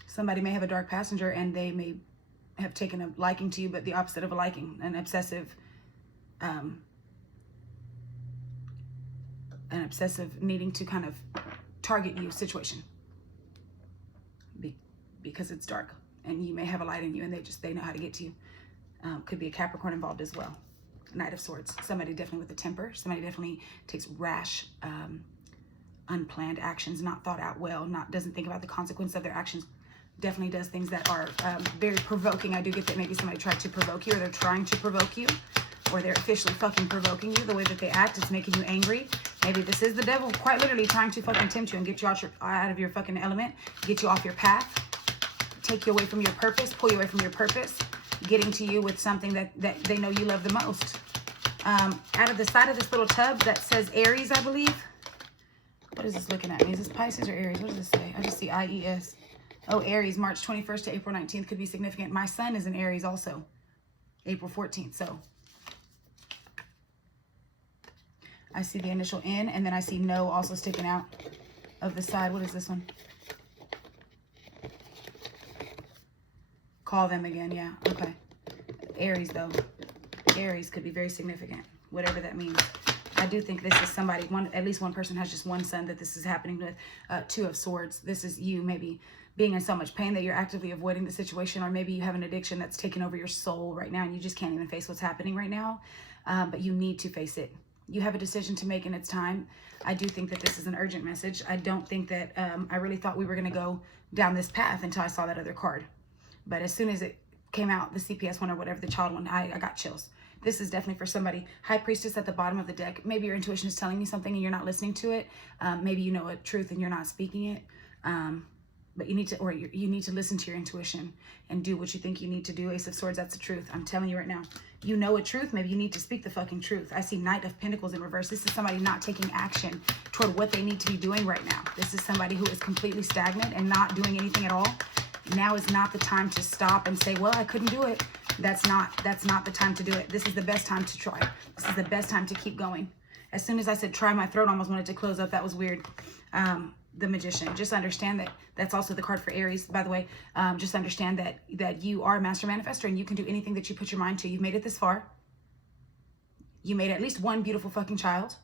Somebody may have a dark passenger and they may have taken a liking to you, but the opposite of a liking, an obsessive needing to kind of target you situation. Because it's dark and you may have a light in you and they know how to get to you. Could be a Capricorn involved as well. Knight of Swords. Somebody definitely with a temper. Somebody definitely takes rash, unplanned actions, not thought out well, doesn't think about the consequence of their actions. Definitely does things that are very provoking. I do get that maybe somebody tried to provoke you, or they're trying to provoke you, or they're officially fucking provoking you. The way that they act is making you angry. Maybe this is the devil quite literally trying to fucking tempt you and get you out of your fucking element, get you off your path, take you away from your purpose, pull you away from your purpose, getting to you with something that they know you love the most. Out of the side of this little tub that says Aries, I believe. What is this looking at me? Is this Pisces or Aries? What does this say? I just see IES. Oh, Aries, March 21st to April 19th could be significant. My son is in Aries also, April 14th. So I see the initial N, and then I see no also sticking out of the side. What is this one? Call them again. Yeah. Okay. Aries, though. Aries could be very significant, whatever that means. I do think this is somebody, at least one person has just one son that this is happening with. 2 of Swords. This is you maybe being in so much pain that you're actively avoiding the situation, or maybe you have an addiction that's taken over your soul right now and you just can't even face what's happening right now. But you need to face it. You have a decision to make and it's time. I do think that this is an urgent message. I don't think that, I really thought we were going to go down this path until I saw that other card. But as soon as it came out, the CPS one or whatever, the child one, I got chills. This is definitely for somebody. High Priestess at the bottom of the deck. Maybe your intuition is telling you something and you're not listening to it. Maybe you know a truth and you're not speaking it. But you need to listen to your intuition and do what you think you need to do. Ace of Swords, that's the truth. I'm telling you right now. You know a truth. Maybe you need to speak the fucking truth. I see Knight of Pentacles in reverse. This is somebody not taking action toward what they need to be doing right now. This is somebody who is completely stagnant and not doing anything at all. Now is not the time to stop and say, well, I couldn't do it. That's not the time to do it. This is the best time to try. This is the best time to keep going. As soon as I said try, my throat almost wanted to close up. That was weird. The Magician. Just understand that that's also the card for Aries, by the way. Just understand that you are a master manifestor and you can do anything that you put your mind to. You've made it this far. You made at least one beautiful fucking child.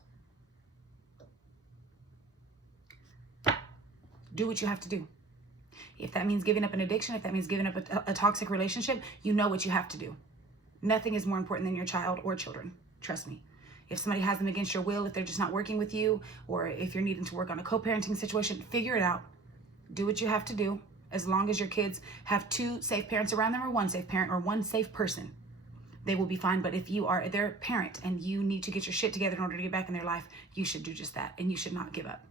Do what you have to do. If that means giving up an addiction, if that means giving up a toxic relationship, you know what you have to do. Nothing is more important than your child or children. Trust me. If somebody has them against your will, if they're just not working with you, or if you're needing to work on a co-parenting situation, figure it out. Do what you have to do. As long as your kids have 2 safe parents around them, or 1 safe parent, or 1 safe person, they will be fine. But if you are their parent and you need to get your shit together in order to get back in their life, you should do just that, and you should not give up.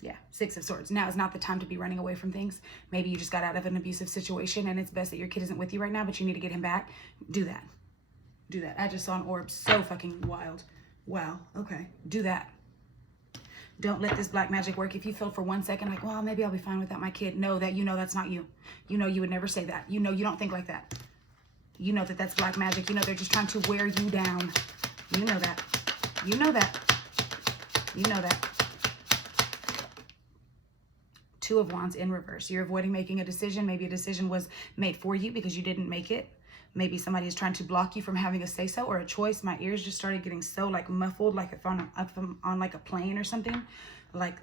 Yeah, 6 of Swords. Now is not the time to be running away from things. Maybe you just got out of an abusive situation and it's best that your kid isn't with you right now, but you need to get him back. Do that. Do that. I just saw an orb. So fucking wild. Wow. Okay. Do that. Don't let this black magic work. If you feel for 1 second like, well, maybe I'll be fine without my kid. Know that you know that's not you. You know you would never say that. You know you don't think like that. You know that that's black magic. You know they're just trying to wear you down. You know that. You know that. You know that. 2 of Wands in reverse. You're avoiding making a decision. Maybe a decision was made for you because you didn't make it. Maybe somebody is trying to block you from having a say-so or a choice. My ears just started getting so like muffled, like if I'm on like a plane or something, like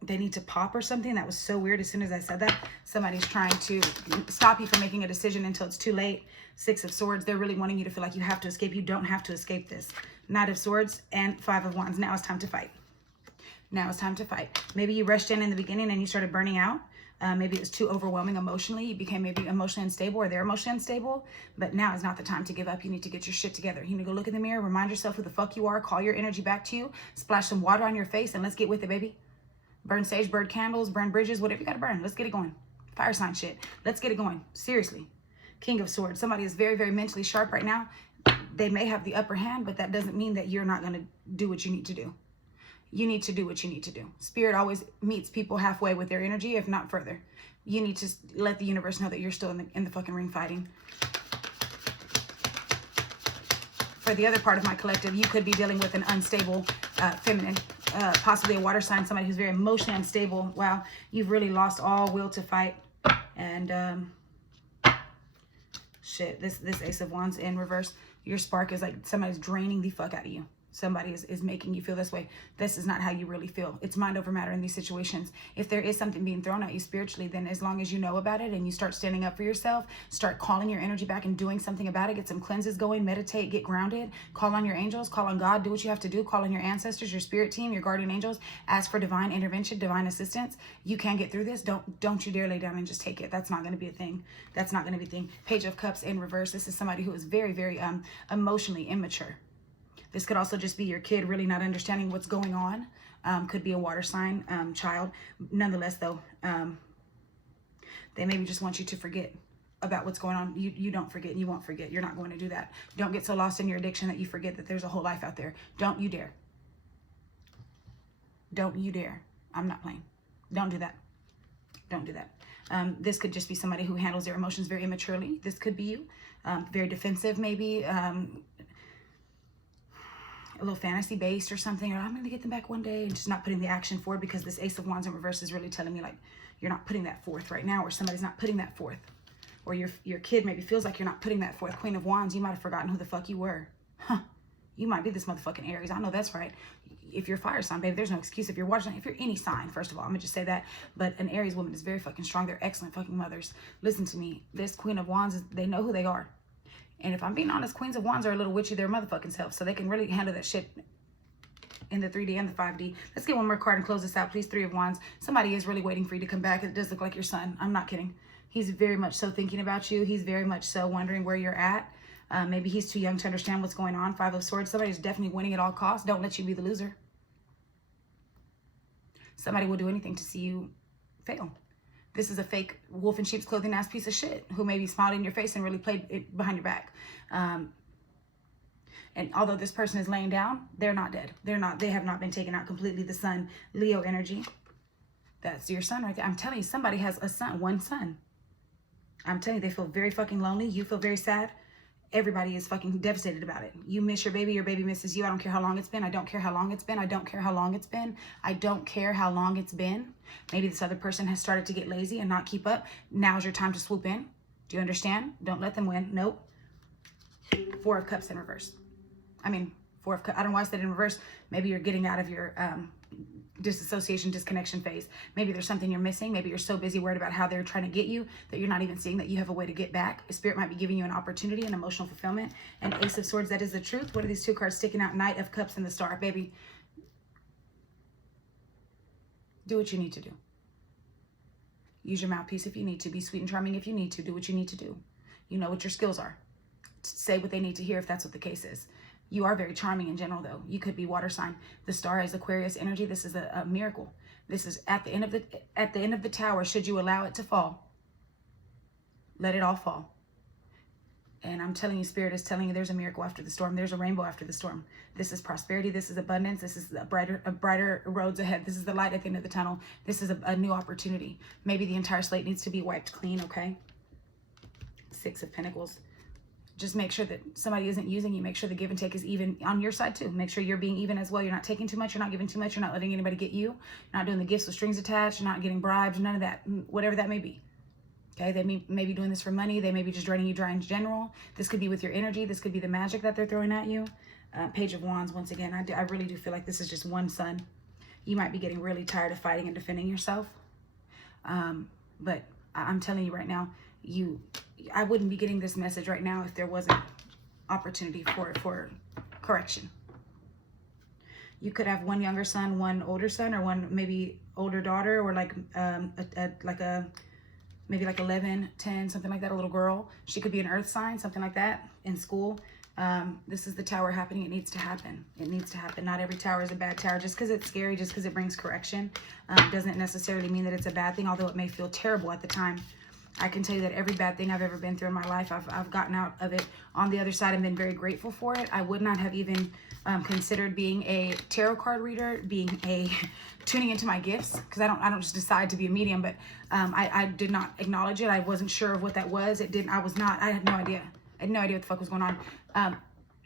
they need to pop or something. That was so weird. As soon as I said that, somebody's trying to stop you from making a decision until it's too late. 6 of Swords. They're really wanting you to feel like you have to escape. You don't have to escape this. Knight of Swords and 5 of Wands. Now it's time to fight. Now it's time to fight. Maybe you rushed in the beginning and you started burning out. Maybe it was too overwhelming emotionally. You became maybe emotionally unstable, or they're emotionally unstable. But now is not the time to give up. You need to get your shit together. You need to go look in the mirror, remind yourself who the fuck you are, call your energy back to you, splash some water on your face, and let's get with it, baby. Burn sage, burn candles, burn bridges, whatever you gotta burn. Let's get it going. Fire sign shit. Let's get it going. Seriously. King of Swords. Somebody is very, very mentally sharp right now. They may have the upper hand, but that doesn't mean that you're not gonna do what you need to do. You need to do what you need to do. Spirit always meets people halfway with their energy, if not further. You need to let the universe know that you're still in the fucking ring fighting. For the other part of my collective, you could be dealing with an unstable feminine, possibly a water sign, somebody who's very emotionally unstable. Wow, you've really lost all will to fight. And shit, this Ace of Wands in reverse. Your spark is like somebody's draining the fuck out of you. Somebody is making you feel this way. This is not how you really feel. It's mind over matter in these situations. If there is something being thrown at you spiritually, then as long as you know about it and you start standing up for yourself, start calling your energy back and doing something about it, get some cleanses going, meditate, get grounded, call on your angels, call on God, do what you have to do, call on your ancestors, your spirit team, your guardian angels, ask for divine intervention, divine assistance. You can get through this. Don't you dare lay down and just take it. That's not going to be a thing. That's not going to be a thing. Page of Cups in reverse. This is somebody who is very, very emotionally immature. This could also just be your kid really not understanding what's going on. Could be a water sign child. Nonetheless, though, they maybe just want you to forget about what's going on. You don't forget and you won't forget. You're not going to do that. Don't get so lost in your addiction that you forget that there's a whole life out there. Don't you dare. Don't you dare. I'm not playing. Don't do that. Don't do that. This could just be somebody who handles their emotions very immaturely. This could be you. Very defensive, maybe. A little fantasy based or something, or I'm going to get them back one day, and just not putting the action forward, because this Ace of Wands in reverse is really telling me like you're not putting that forth right now, or somebody's not putting that forth, or your kid maybe feels like you're not putting that forth. Queen of Wands, you might have forgotten who the fuck you were. Huh. You might be this motherfucking Aries. I know that's right. If you're fire sign, baby, there's no excuse. If you're water sign, if you're any sign, first of all, I'm going to just say that. But an Aries woman is very fucking strong. They're excellent fucking mothers. Listen to me. This Queen of Wands, they know who they are. And if I'm being honest, Queens of Wands are a little witchy their motherfucking self. So they can really handle that shit in the 3D and the 5D. Let's get one more card and close this out, please. 3 of Wands. Somebody is really waiting for you to come back. It does look like your son. I'm not kidding. He's very much so thinking about you. He's very much so wondering where you're at. Maybe he's too young to understand what's going on. 5 of Swords. Somebody's definitely winning at all costs. Don't let you be the loser. Somebody will do anything to see you fail. This is a fake wolf in sheep's clothing ass piece of shit who maybe smiled in your face and really played it behind your back. And although this person is laying down, they're not dead. They have not been taken out completely. The Sun, Leo energy. That's your son right there. I'm telling you, somebody has a son, one son. I'm telling you, they feel very fucking lonely. You feel very sad. Everybody is fucking devastated about it. You miss your baby misses you. I don't care how long it's been. I don't care how long it's been. I don't care how long it's been. I don't care how long it's been. Maybe this other person has started to get lazy and not keep up. Now's your time to swoop in. Do you understand? Don't let them win. Nope. 4 of Cups in reverse. I mean, 4 of Cups. I don't know why I said in reverse. Maybe you're getting out of your disassociation, disconnection phase. Maybe there's something you're missing. Maybe you're so busy worried about how they're trying to get you that you're not even seeing that you have a way to get back. Spirit might be giving you an opportunity and emotional fulfillment. And Ace of Swords, that is the truth. What are these two cards sticking out? Knight of Cups and the Star. Baby, do what you need to do. Use your mouthpiece if you need to. Be sweet and charming if you need to. Do what you need to do. You know what your skills are. Say what they need to hear if that's what the case is. You are very charming in general, though. You could be water sign. The Star is Aquarius energy. This is a miracle. This is at the end of the tower. Should you allow it to fall, let it all fall. And I'm telling you, Spirit is telling you there's a miracle after the storm. There's a rainbow after the storm. This is prosperity. This is abundance. This is a brighter roads ahead. This is the light at the end of the tunnel. This is a new opportunity. Maybe the entire slate needs to be wiped clean, okay? Six of Pentacles. Just make sure that somebody isn't using you. Make sure the give and take is even on your side too. Make sure you're being even as well. You're not taking too much. You're not giving too much. You're not letting anybody get you. You're not doing the gifts with strings attached. You're not getting bribes. None of that. Whatever that may be. Okay, they may be doing this for money. They may be just draining you dry in general. This could be with your energy. This could be the magic that they're throwing at you. Page of Wands, once again, I really do feel like this is just one sun. You might be getting really tired of fighting and defending yourself. But I'm telling you right now, I wouldn't be getting this message right now if there wasn't opportunity for correction. You could have one younger son, one older son, or one maybe older daughter, or like maybe like 11, 10, something like that, a little girl. She could be an earth sign, something like that, in school. This is the tower happening. It needs to happen. It needs to happen. Not every tower is a bad tower. Just because it's scary, just because it brings correction, doesn't necessarily mean that it's a bad thing, although it may feel terrible at the time. I can tell you that every bad thing I've ever been through in my life, I've gotten out of it on the other side and been very grateful for it. I would not have even considered being a tarot card reader, tuning into my gifts, because I don't just decide to be a medium, but I did not acknowledge it. I wasn't sure of what that was. I had no idea. I had no idea what the fuck was going on.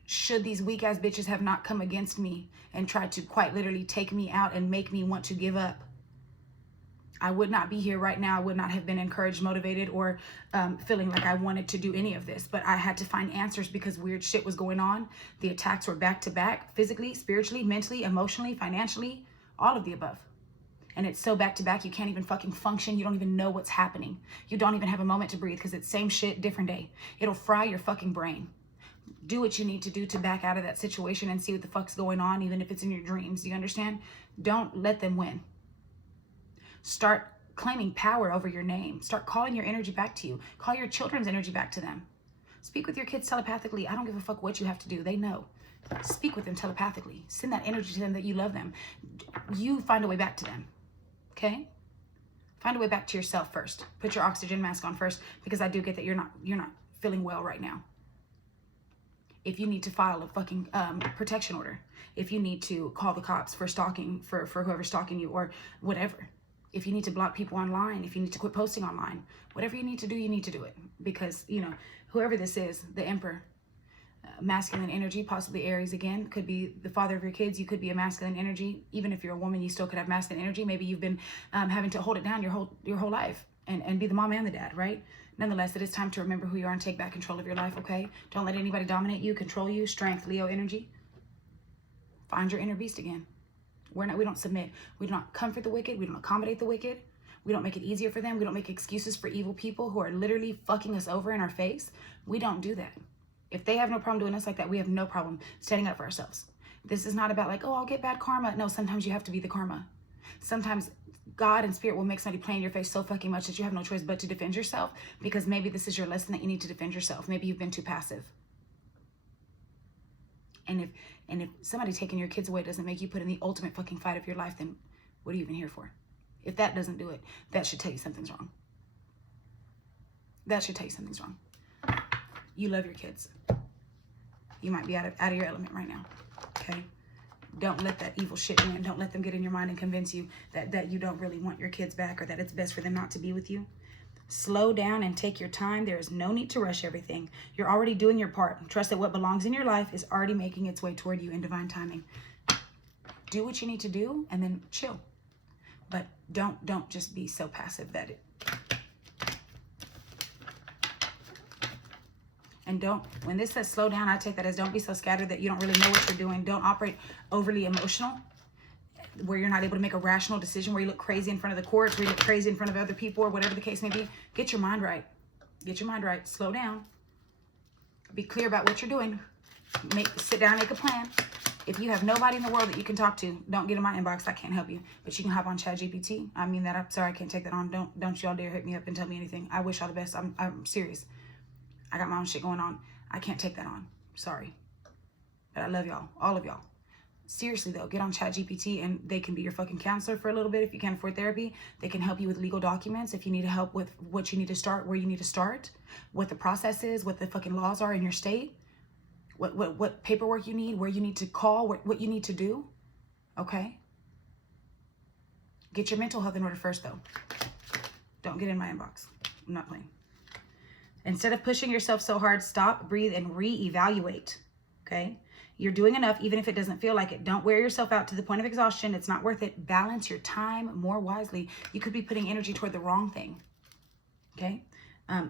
Should these weak ass bitches have not come against me and tried to quite literally take me out and make me want to give up, I would not be here right now. I would not have been encouraged, motivated, or feeling like I wanted to do any of this. But I had to find answers because weird shit was going on. The attacks were back to back, physically, spiritually, mentally, emotionally, financially, all of the above. And it's so back to back, you can't even fucking function. You don't even know what's happening. You don't even have a moment to breathe because it's same shit, different day. It'll fry your fucking brain. Do what you need to do to back out of that situation and see what the fuck's going on, even if it's in your dreams. Do you understand? Don't let them win. Start claiming power over your name. Start calling your energy back to you. Call your children's energy back to them. Speak with your kids telepathically. I don't give a fuck what you have to do. They know. Speak with them telepathically. Send that energy to them that you love them. You find a way back to them. Okay? Find a way back to yourself first. Put your oxygen mask on first, because I do get that you're not feeling well right now. If you need to file a fucking protection order, if you need to call the cops for stalking, for whoever's stalking you, or whatever. If you need to block people online, if you need to quit posting online, whatever you need to do, you need to do it. Because, whoever this is, the Emperor, masculine energy, possibly Aries again, could be the father of your kids. You could be a masculine energy. Even if you're a woman, you still could have masculine energy. Maybe you've been having to hold it down your whole life and be the mom and the dad, right? Nonetheless, it is time to remember who you are and take back control of your life, okay? Don't let anybody dominate you, control you. Strength, Leo energy. Find your inner beast again. We don't submit. We do not comfort the wicked. We don't accommodate the wicked. We don't make it easier for them. We don't make excuses for evil people who are literally fucking us over in our face. We don't do that. If they have no problem doing us like that, we have no problem standing up for ourselves. This is not about like, oh, I'll get bad karma. No, sometimes you have to be the karma. Sometimes God and spirit will make somebody play in your face so fucking much that you have no choice but to defend yourself, because maybe this is your lesson that you need to defend yourself. Maybe you've been too passive. And if somebody taking your kids away doesn't make you put in the ultimate fucking fight of your life, then what are you even here for? If that doesn't do it, that should tell you something's wrong. That should tell you something's wrong. You love your kids. You might be out of your element right now, okay? Don't let that evil shit in. Don't let them get in your mind and convince you that you don't really want your kids back, or that it's best for them not to be with you. Slow down and take your time. There is no need to rush everything. You're already doing your part. Trust that what belongs in your life is already making its way toward you in divine timing. Do what you need to do and then chill. But don't just be so passive that it... And when this says slow down, I take that as don't be so scattered that you don't really know what you're doing. Don't operate overly emotional. where you're not able to make a rational decision, where you look crazy in front of the courts, where you look crazy in front of other people, or whatever the case may be. Get your mind right. Get your mind right. Slow down. Be clear about what you're doing. Sit down, make a plan. If you have nobody in the world that you can talk to, don't get in my inbox. I can't help you. But you can hop on ChatGPT. I mean that. I'm sorry, I can't take that on. Don't y'all dare hit me up and tell me anything. I wish all the best. I'm serious. I got my own shit going on. I can't take that on. Sorry. But I love y'all. All of y'all. Seriously though, get on ChatGPT and they can be your fucking counselor for a little bit if you can't afford therapy. They can help you with legal documents if you need help with what you need to start, where you need to start, what the process is, what the fucking laws are in your state, what paperwork you need, where you need to call, what you need to do. Okay? Get your mental health in order first though. Don't get in my inbox. I'm not playing. Instead of pushing yourself so hard, stop, breathe, and reevaluate. Okay? You're doing enough, even if it doesn't feel like it. Don't wear yourself out to the point of exhaustion. It's not worth it. Balance your time more wisely. You could be putting energy toward the wrong thing. Okay?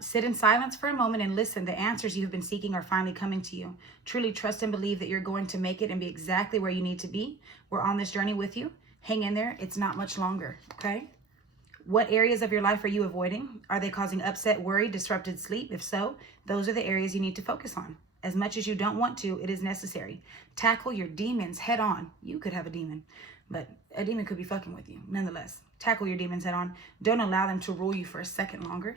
Sit in silence for a moment and listen. The answers you have been seeking are finally coming to you. Truly trust and believe that you're going to make it and be exactly where you need to be. We're on this journey with you. Hang in there. It's not much longer. Okay? What areas of your life are you avoiding? Are they causing upset, worry, disrupted sleep? If so, those are the areas you need to focus on. As much as you don't want to, it is necessary. Tackle your demons head on. You could have a demon, but a demon could be fucking with you. Nonetheless, tackle your demons head on. Don't allow them to rule you for a second longer.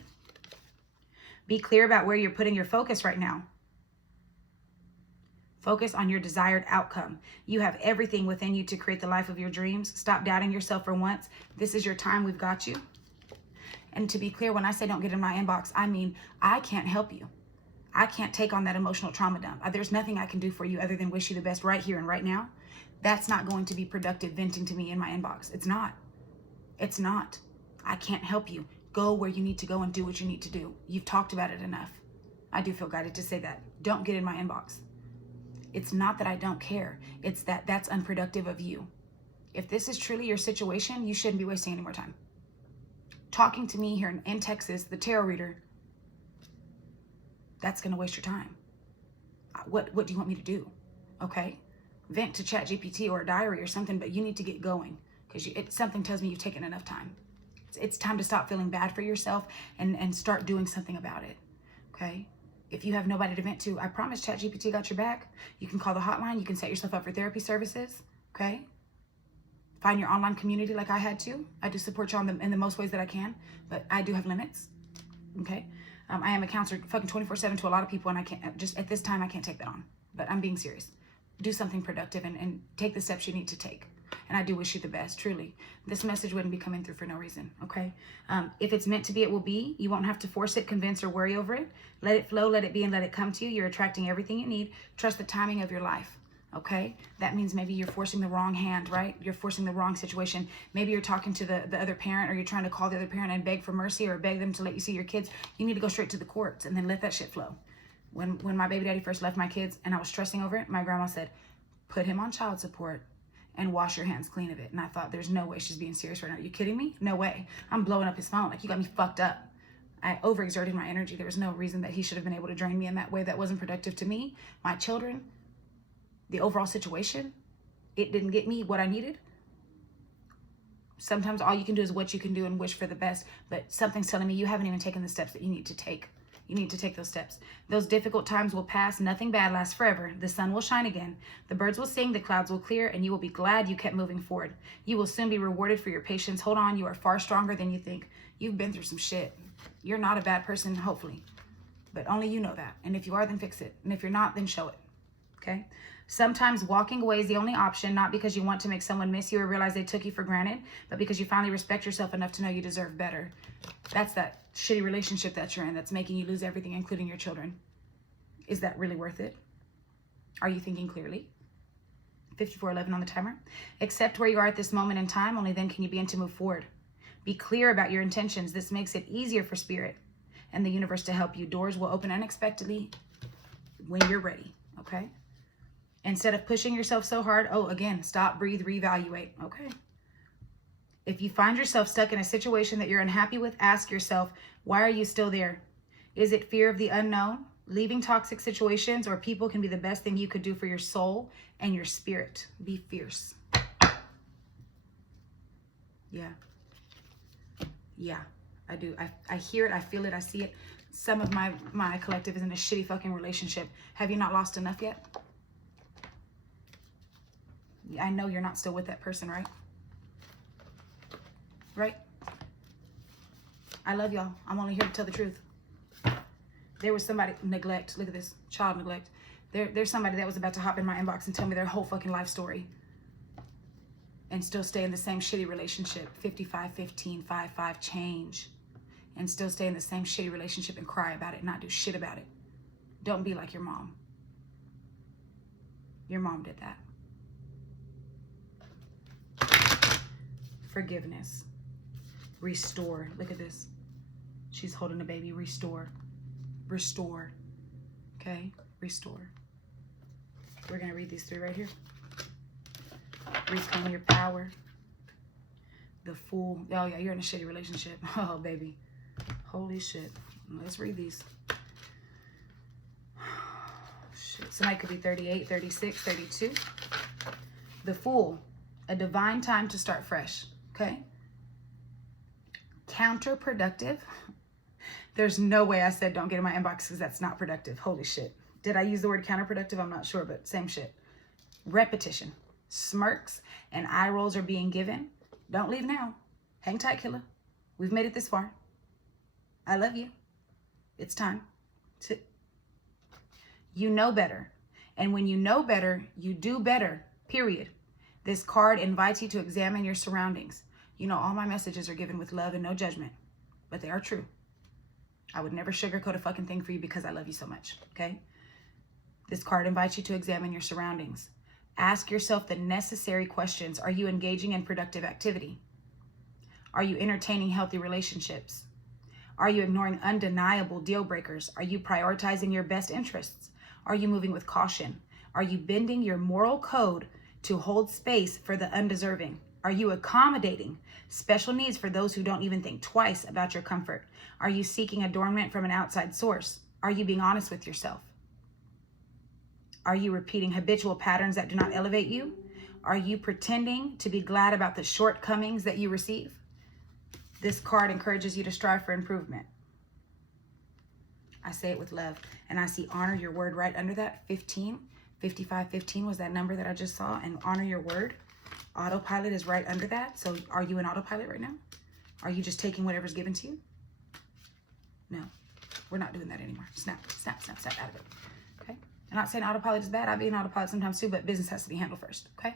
Be clear about where you're putting your focus right now. Focus on your desired outcome. You have everything within you to create the life of your dreams. Stop doubting yourself for once. This is your time. We've got you. And to be clear, when I say don't get in my inbox, I mean I can't help you. I can't take on that emotional trauma dump. There's nothing I can do for you other than wish you the best right here and right now. That's not going to be productive venting to me in my inbox. It's not. It's not. I can't help you. Go where you need to go and do what you need to do. You've talked about it enough. I do feel guided to say that. Don't get in my inbox. It's not that I don't care. It's that that's unproductive of you. If this is truly your situation, you shouldn't be wasting any more time. Talking to me here in Texas, the tarot reader, that's going to waste your time. What do you want me to do? Okay? Vent to ChatGPT or a diary or something, but you need to get going because something tells me you've taken enough time. It's time to stop feeling bad for yourself and start doing something about it. Okay? If you have nobody to vent to, I promise ChatGPT got your back. You can call the hotline. You can set yourself up for therapy services. Okay? Find your online community like I had to. I do support you in the most ways that I can, but I do have limits. Okay? I am a counselor fucking 24/7 to a lot of people, and I can't, just at this time, I can't take that on. But I'm being serious. Do something productive and take the steps you need to take. And I do wish you the best, truly. This message wouldn't be coming through for no reason, okay? If it's meant to be, it will be. You won't have to force it, convince, or worry over it. Let it flow, let it be, and let it come to you. You're attracting everything you need. Trust the timing of your life. Okay, that means maybe you're forcing the wrong hand, right? You're forcing the wrong situation. Maybe you're talking to the other parent, or you're trying to call the other parent and beg for mercy or beg them to let you see your kids. You need to go straight to the courts and then let that shit flow. When my baby daddy first left my kids and I was stressing over it, my grandma said, put him on child support and wash your hands clean of it. And I thought, there's no way she's being serious right now. Are you kidding me? No way. I'm blowing up his phone. Like, you got me fucked up. I overexerted my energy. There was no reason that he should have been able to drain me in that way. That wasn't productive to me, my children, the overall situation. It didn't get me what I needed. Sometimes all you can do is what you can do and wish for the best, but something's telling me you haven't even taken the steps that you need to take. You need to take those steps. Those difficult times will pass. Nothing bad lasts forever. The sun will shine again. The birds will sing. The clouds will clear, and you will be glad you kept moving forward. You will soon be rewarded for your patience. Hold on. You are far stronger than you think. You've been through some shit. You're not a bad person, hopefully, but only you know that. And if you are, then fix it. And if you're not, then show it. Okay? Sometimes walking away is the only option, not because you want to make someone miss you or realize they took you for granted, but because you finally respect yourself enough to know you deserve better. That's that shitty relationship that you're in that's making you lose everything, including your children. Is that really worth it? Are you thinking clearly? 54:11 on the timer. Accept where you are at this moment in time. Only then can you begin to move forward. Be clear about your intentions. This makes it easier for spirit and the universe to help you. Doors will open unexpectedly when you're ready. Okay? Instead of pushing yourself so hard, again, stop, breathe, reevaluate. Okay. If you find yourself stuck in a situation that you're unhappy with, ask yourself, why are you still there? Is it fear of the unknown? Leaving toxic situations or people can be the best thing you could do for your soul and your spirit. Be fierce. Yeah. Yeah, I do. I hear it. I feel it. I see it. Some of my collective is in a shitty fucking relationship. Have you not lost enough yet? I know you're not still with that person, right? Right? I love y'all. I'm only here to tell the truth. There was somebody, neglect. Look at this. Child neglect. There's somebody that was about to hop in my inbox and tell me their whole fucking life story. And still stay in the same shitty relationship. 55, 15, 5, 5, change. And still stay in the same shitty relationship and cry about it and not do shit about it. Don't be like your mom. Your mom did that. Forgiveness. Restore. Look at this. She's holding a baby. Restore. Restore. Okay? Restore. We're going to read these three right here. Reclaim your power. The Fool. Oh, yeah, you're in a shitty relationship. Oh, baby. Holy shit. Let's read these. Shit. Somebody could be 38, 36, 32. The Fool. A divine time to start fresh. Okay? Counterproductive. There's no way I said don't get in my inbox because that's not productive. Holy shit. Did I use the word counterproductive? I'm not sure, but same shit. Repetition. Smirks and eye rolls are being given. Don't leave now. Hang tight, killer. We've made it this far. I love you. It's time. You know better. And when you know better, you do better. Period. This card invites you to examine your surroundings. You know, all my messages are given with love and no judgment, but they are true. I would never sugarcoat a fucking thing for you because I love you so much, okay? This card invites you to examine your surroundings. Ask yourself the necessary questions. Are you engaging in productive activity? Are you entertaining healthy relationships? Are you ignoring undeniable deal breakers? Are you prioritizing your best interests? Are you moving with caution? Are you bending your moral code to hold space for the undeserving? Are you accommodating special needs for those who don't even think twice about your comfort? Are you seeking adornment from an outside source? Are you being honest with yourself? Are you repeating habitual patterns that do not elevate you? Are you pretending to be glad about the shortcomings that you receive? This card encourages you to strive for improvement. I say it with love. And I see honor your word right under that. 15, 55, 15 was that number that I just saw. And honor your word. Autopilot is right under that. So are you in autopilot right now? Are you just taking whatever's given to you? No, we're not doing that anymore. Snap, snap, snap, snap out of it. Okay? I'm not saying autopilot is bad. I'll be in autopilot sometimes too, but business has to be handled first. Okay?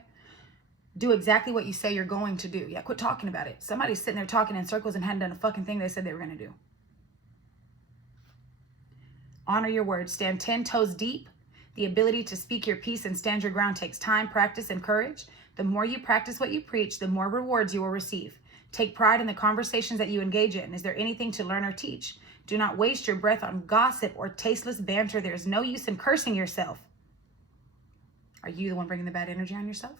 Do exactly what you say you're going to do. Yeah, quit talking about it. Somebody's sitting there talking in circles and hadn't done a fucking thing they said they were going to do. Honor your words. Stand 10 toes deep. The ability to speak your piece and stand your ground takes time, practice, and courage. The more you practice what you preach, the more rewards you will receive. Take pride in the conversations that you engage in. Is there anything to learn or teach? Do not waste your breath on gossip or tasteless banter. There is no use in cursing yourself. Are you the one bringing the bad energy on yourself?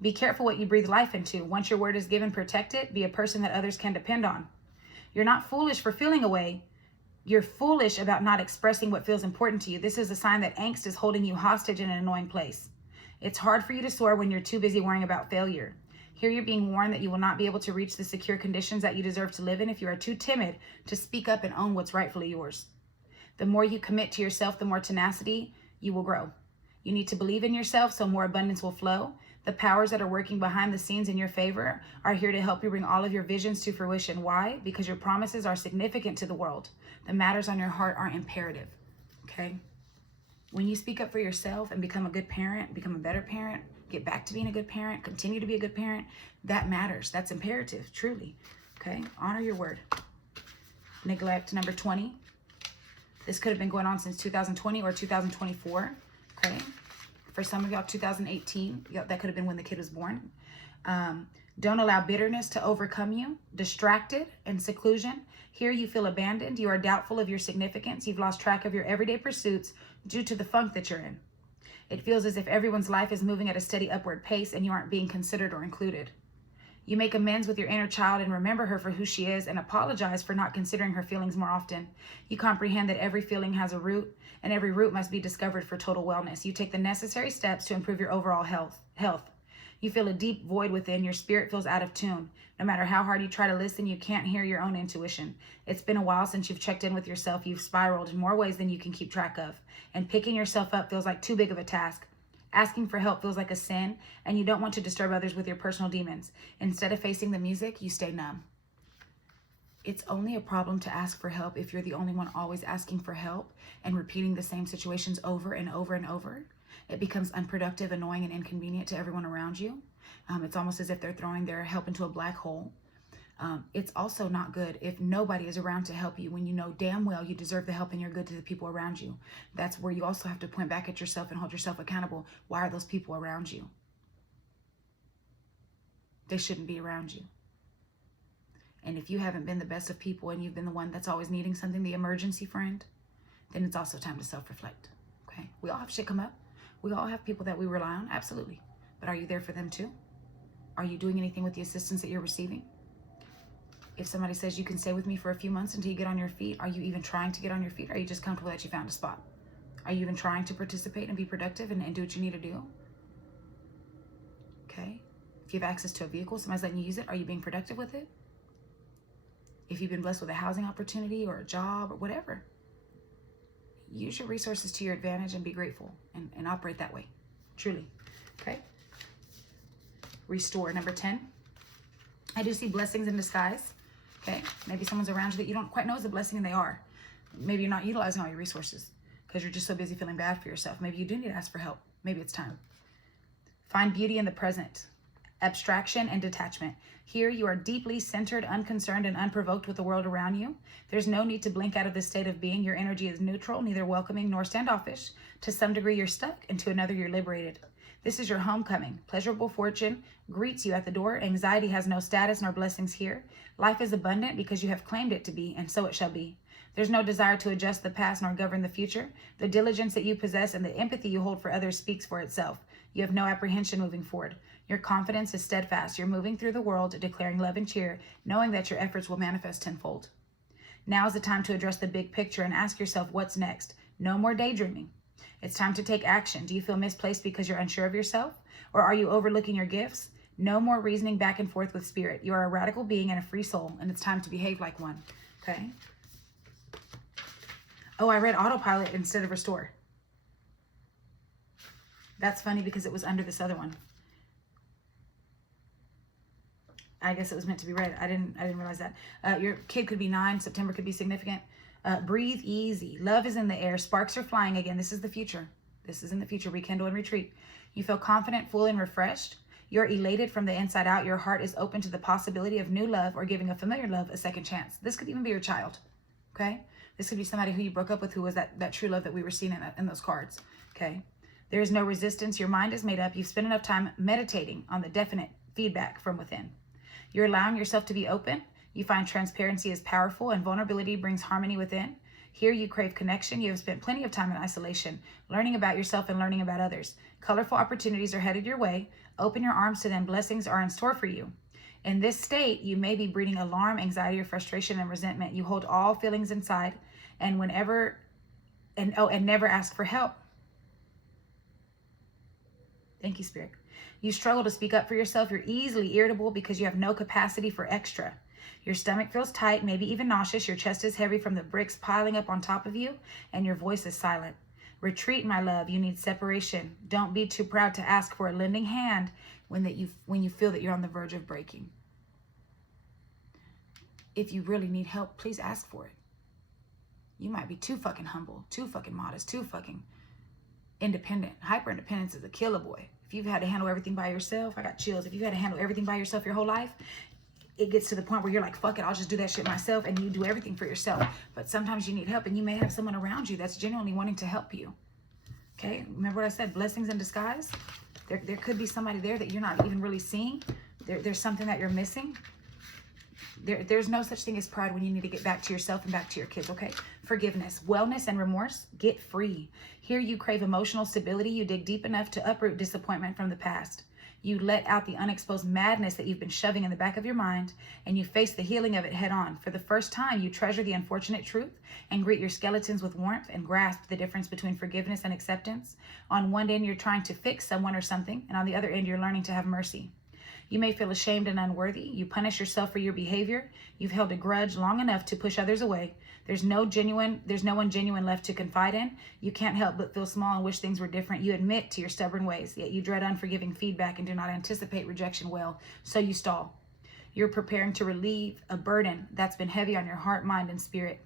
Be careful what you breathe life into. Once your word is given, protect it. Be a person that others can depend on. You're not foolish for feeling away. You're foolish about not expressing what feels important to you. This is a sign that angst is holding you hostage in an annoying place. It's hard for you to soar when you're too busy worrying about failure. Here you're being warned that you will not be able to reach the secure conditions that you deserve to live in if you are too timid to speak up and own what's rightfully yours. The more you commit to yourself, the more tenacity you will grow. You need to believe in yourself so more abundance will flow. The powers that are working behind the scenes in your favor are here to help you bring all of your visions to fruition. Why? Because your promises are significant to the world. The matters on your heart are imperative. Okay? When you speak up for yourself and become a good parent, become a better parent, get back to being a good parent, continue to be a good parent, that matters. That's imperative, truly. Okay? Honor your word. Neglect, number 20. This could have been going on since 2020 or 2024. Okay? For some of y'all, 2018, that could have been when the kid was born. Don't allow bitterness to overcome you. Distracted and seclusion. Here you feel abandoned. You are doubtful of your significance. You've lost track of your everyday pursuits due to the funk that you're in. It feels as if everyone's life is moving at a steady upward pace and you aren't being considered or included. You make amends with your inner child and remember her for who she is and apologize for not considering her feelings more often. You comprehend that every feeling has a root and every root must be discovered for total wellness. You take the necessary steps to improve your overall health. You feel a deep void within. Your spirit feels out of tune. No matter how hard you try to listen, you can't hear your own intuition. It's been a while since you've checked in with yourself. You've spiraled in more ways than you can keep track of. And picking yourself up feels like too big of a task. Asking for help feels like a sin, and you don't want to disturb others with your personal demons. Instead of facing the music, you stay numb. It's only a problem to ask for help if you're the only one always asking for help and repeating the same situations over and over and over. It becomes unproductive, annoying, and inconvenient to everyone around you. It's almost as if they're throwing their help into a black hole. It's also not good if nobody is around to help you when you know damn well you deserve the help and you're good to the people around you. That's where you also have to point back at yourself and hold yourself accountable. Why are those people around you? They shouldn't be around you. And if you haven't been the best of people and you've been the one that's always needing something, the emergency friend, then it's also time to self-reflect. Okay? We all have shit come up. We all have people that we rely on. Absolutely. But are you there for them too? Are you doing anything with the assistance that you're receiving? If somebody says you can stay with me for a few months until you get on your feet, are you even trying to get on your feet? Or are you just comfortable that you found a spot? Are you even trying to participate and be productive and do what you need to do? Okay? If you have access to a vehicle, somebody's letting you use it, are you being productive with it? If you've been blessed with a housing opportunity or a job or whatever, use your resources to your advantage and be grateful and operate that way. Truly. Okay? Restore. Number 10. I do see blessings in disguise. Okay? Maybe someone's around you that you don't quite know is a blessing and they are. Maybe you're not utilizing all your resources because you're just so busy feeling bad for yourself. Maybe you do need to ask for help. Maybe it's time. Find beauty in the present. Abstraction and detachment. Here you are deeply centered, unconcerned, and unprovoked with the world around you. There's no need to blink out of this state of being. Your energy is neutral, neither welcoming nor standoffish. To some degree, you're stuck, and to another, you're liberated. This is your homecoming. Pleasurable fortune greets you at the door. Anxiety has no status nor blessings here. Life is abundant because you have claimed it to be, and so it shall be. There's no desire to adjust the past nor govern the future. The diligence that you possess and the empathy you hold for others speaks for itself. You have no apprehension moving forward. Your confidence is steadfast. You're moving through the world, declaring love and cheer, knowing that your efforts will manifest tenfold. Now is the time to address the big picture and ask yourself what's next. No more daydreaming. It's time to take action. Do you feel misplaced because you're unsure of yourself? Or are you overlooking your gifts? No more reasoning back and forth with spirit. You are a radical being and a free soul, and it's time to behave like one. Okay? Oh, I read autopilot instead of restore. That's funny because it was under this other one. I guess it was meant to be read. I didn't realize that. Your kid could be 9. September could be significant. Breathe easy. Love is in the air. Sparks are flying again. This is the future. This is in the future. Rekindle and retreat. You feel confident, full, and refreshed. You're elated from the inside out. Your heart is open to the possibility of new love or giving a familiar love a second chance. This could even be your child. Okay? This could be somebody who you broke up with who was that true love that we were seeing in those cards. Okay? There is no resistance. Your mind is made up. You've spent enough time meditating on the definite feedback from within. You're allowing yourself to be open. You find transparency is powerful and vulnerability brings harmony within. Here you crave connection. You have spent plenty of time in isolation, learning about yourself and learning about others. Colorful opportunities are headed your way. Open your arms to them. Blessings are in store for you. In this state, you may be breeding alarm, anxiety, or frustration and resentment. You hold all feelings inside and never ask for help. Thank you, Spirit. You struggle to speak up for yourself. You're easily irritable because you have no capacity for extra. Your stomach feels tight, maybe even nauseous. Your chest is heavy from the bricks piling up on top of you, and your voice is silent. Retreat, my love. You need separation. Don't be too proud to ask for a lending hand when you feel that you're on the verge of breaking. If you really need help, please ask for it. You might be too fucking humble, too fucking modest, too fucking independent. Hyper independence is a killer, boy. If you've had to handle everything by yourself, I got chills. If you've had to handle everything by yourself your whole life, it gets to the point where you're like, fuck it, I'll just do that shit myself, and you do everything for yourself. But sometimes you need help, and you may have someone around you that's genuinely wanting to help you. Okay? Remember what I said, blessings in disguise? There could be somebody there that you're not even really seeing. There's something that you're missing. There's no such thing as pride when you need to get back to yourself and back to your kids, okay? Forgiveness, wellness, and remorse, get free. Here you crave emotional stability. You dig deep enough to uproot disappointment from the past. You let out the unexposed madness that you've been shoving in the back of your mind, and you face the healing of it head on. For the first time, you treasure the unfortunate truth and greet your skeletons with warmth and grasp the difference between forgiveness and acceptance. On one end, you're trying to fix someone or something, and on the other end, you're learning to have mercy. You may feel ashamed and unworthy. You punish yourself for your behavior. You've held a grudge long enough to push others away. There's no one genuine left to confide in. You can't help but feel small and wish things were different. You admit to your stubborn ways, yet you dread unforgiving feedback and do not anticipate rejection well, so you stall. You're preparing to relieve a burden that's been heavy on your heart, mind, and spirit.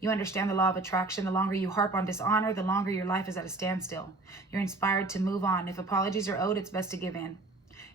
You understand the law of attraction. The longer you harp on dishonor, the longer your life is at a standstill. You're inspired to move on. If apologies are owed, it's best to give in.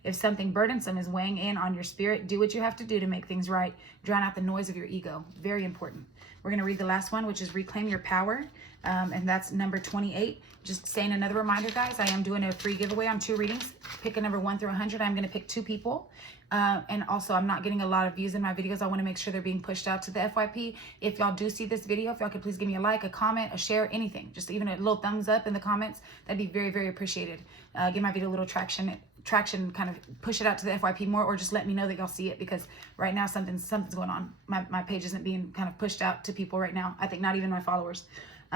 If something burdensome is weighing in on your spirit, do what you have to do to make things right. Drown out the noise of your ego. Very important. We're going to read the last one, which is Reclaim Your Power. And that's number 28. Just saying another reminder, guys, I am doing a free giveaway on 2 readings. Pick a number 1 through 100. I'm going to pick 2 people. And also, I'm not getting a lot of views in my videos. I want to make sure they're being pushed out to the FYP. If y'all do see this video, if y'all could please give me a like, a comment, a share, anything. Just even a little thumbs up in the comments. That'd be very, very appreciated. Give my video a little traction, kind of push it out to the FYP more, or just let me know that y'all see it, because right now something's going on. My page isn't being kind of pushed out to people right now. I think not even my followers.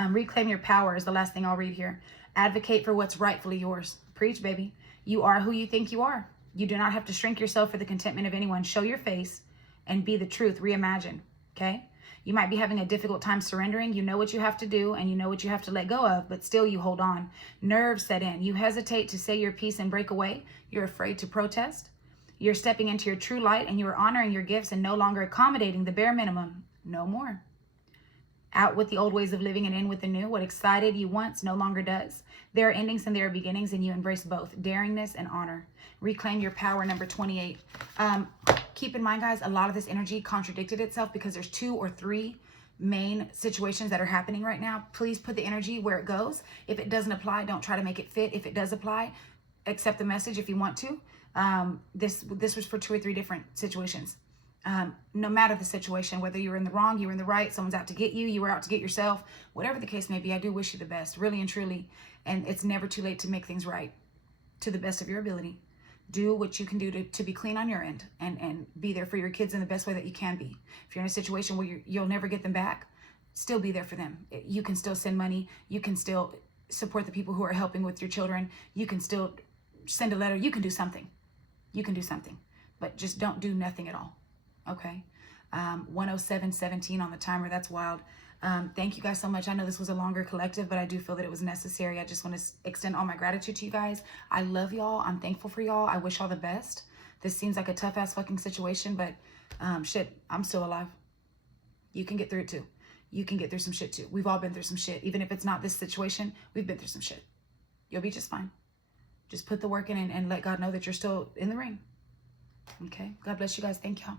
Reclaim your power is the last thing I'll read here. Advocate for what's rightfully yours. Preach, baby. You are who you think you are. You do not have to shrink yourself for the contentment of anyone. Show your face and be the truth. Reimagine. Okay? You might be having a difficult time surrendering. You know what you have to do and you know what you have to let go of, but still you hold on. Nerves set in. You hesitate to say your piece and break away. You're afraid to protest. You're stepping into your true light and you are honoring your gifts and no longer accommodating the bare minimum. No more. Out with the old ways of living and in with the new. What excited you once no longer does. There are endings and there are beginnings, and you embrace both daringness and honor. Reclaim your power, number 28. Keep in mind, guys, a lot of this energy contradicted itself because there's 2 or 3 main situations that are happening right now. Please put the energy where it goes. If it doesn't apply, don't try to make it fit. If it does apply, accept the message if you want to. This was for 2 or 3 different situations. No matter the situation, whether you were in the wrong, you were in the right, someone's out to get you, you were out to get yourself, whatever the case may be, I do wish you the best, really and truly. And it's never too late to make things right to the best of your ability. Do what you can do to be clean on your end and be there for your kids in the best way that you can be. If you're in a situation where you'll never get them back, still be there for them. You can still send money. You can still support the people who are helping with your children. You can still send a letter. You can do something. You can do something. But just don't do nothing at all. Okay, 107:17 on the timer. That's wild. Thank you guys so much. I know this was a longer collective, but I do feel that it was necessary. I just want to extend all my gratitude to you guys. I love y'all. I'm thankful for y'all. I wish y'all the best. This seems like a tough ass fucking situation, but shit, I'm still alive. You can get through it too. You can get through some shit too. We've all been through some shit. Even if it's not this situation, we've been through some shit. You'll be just fine. Just put the work in and let God know that you're still in the ring. Okay. God bless you guys. Thank y'all.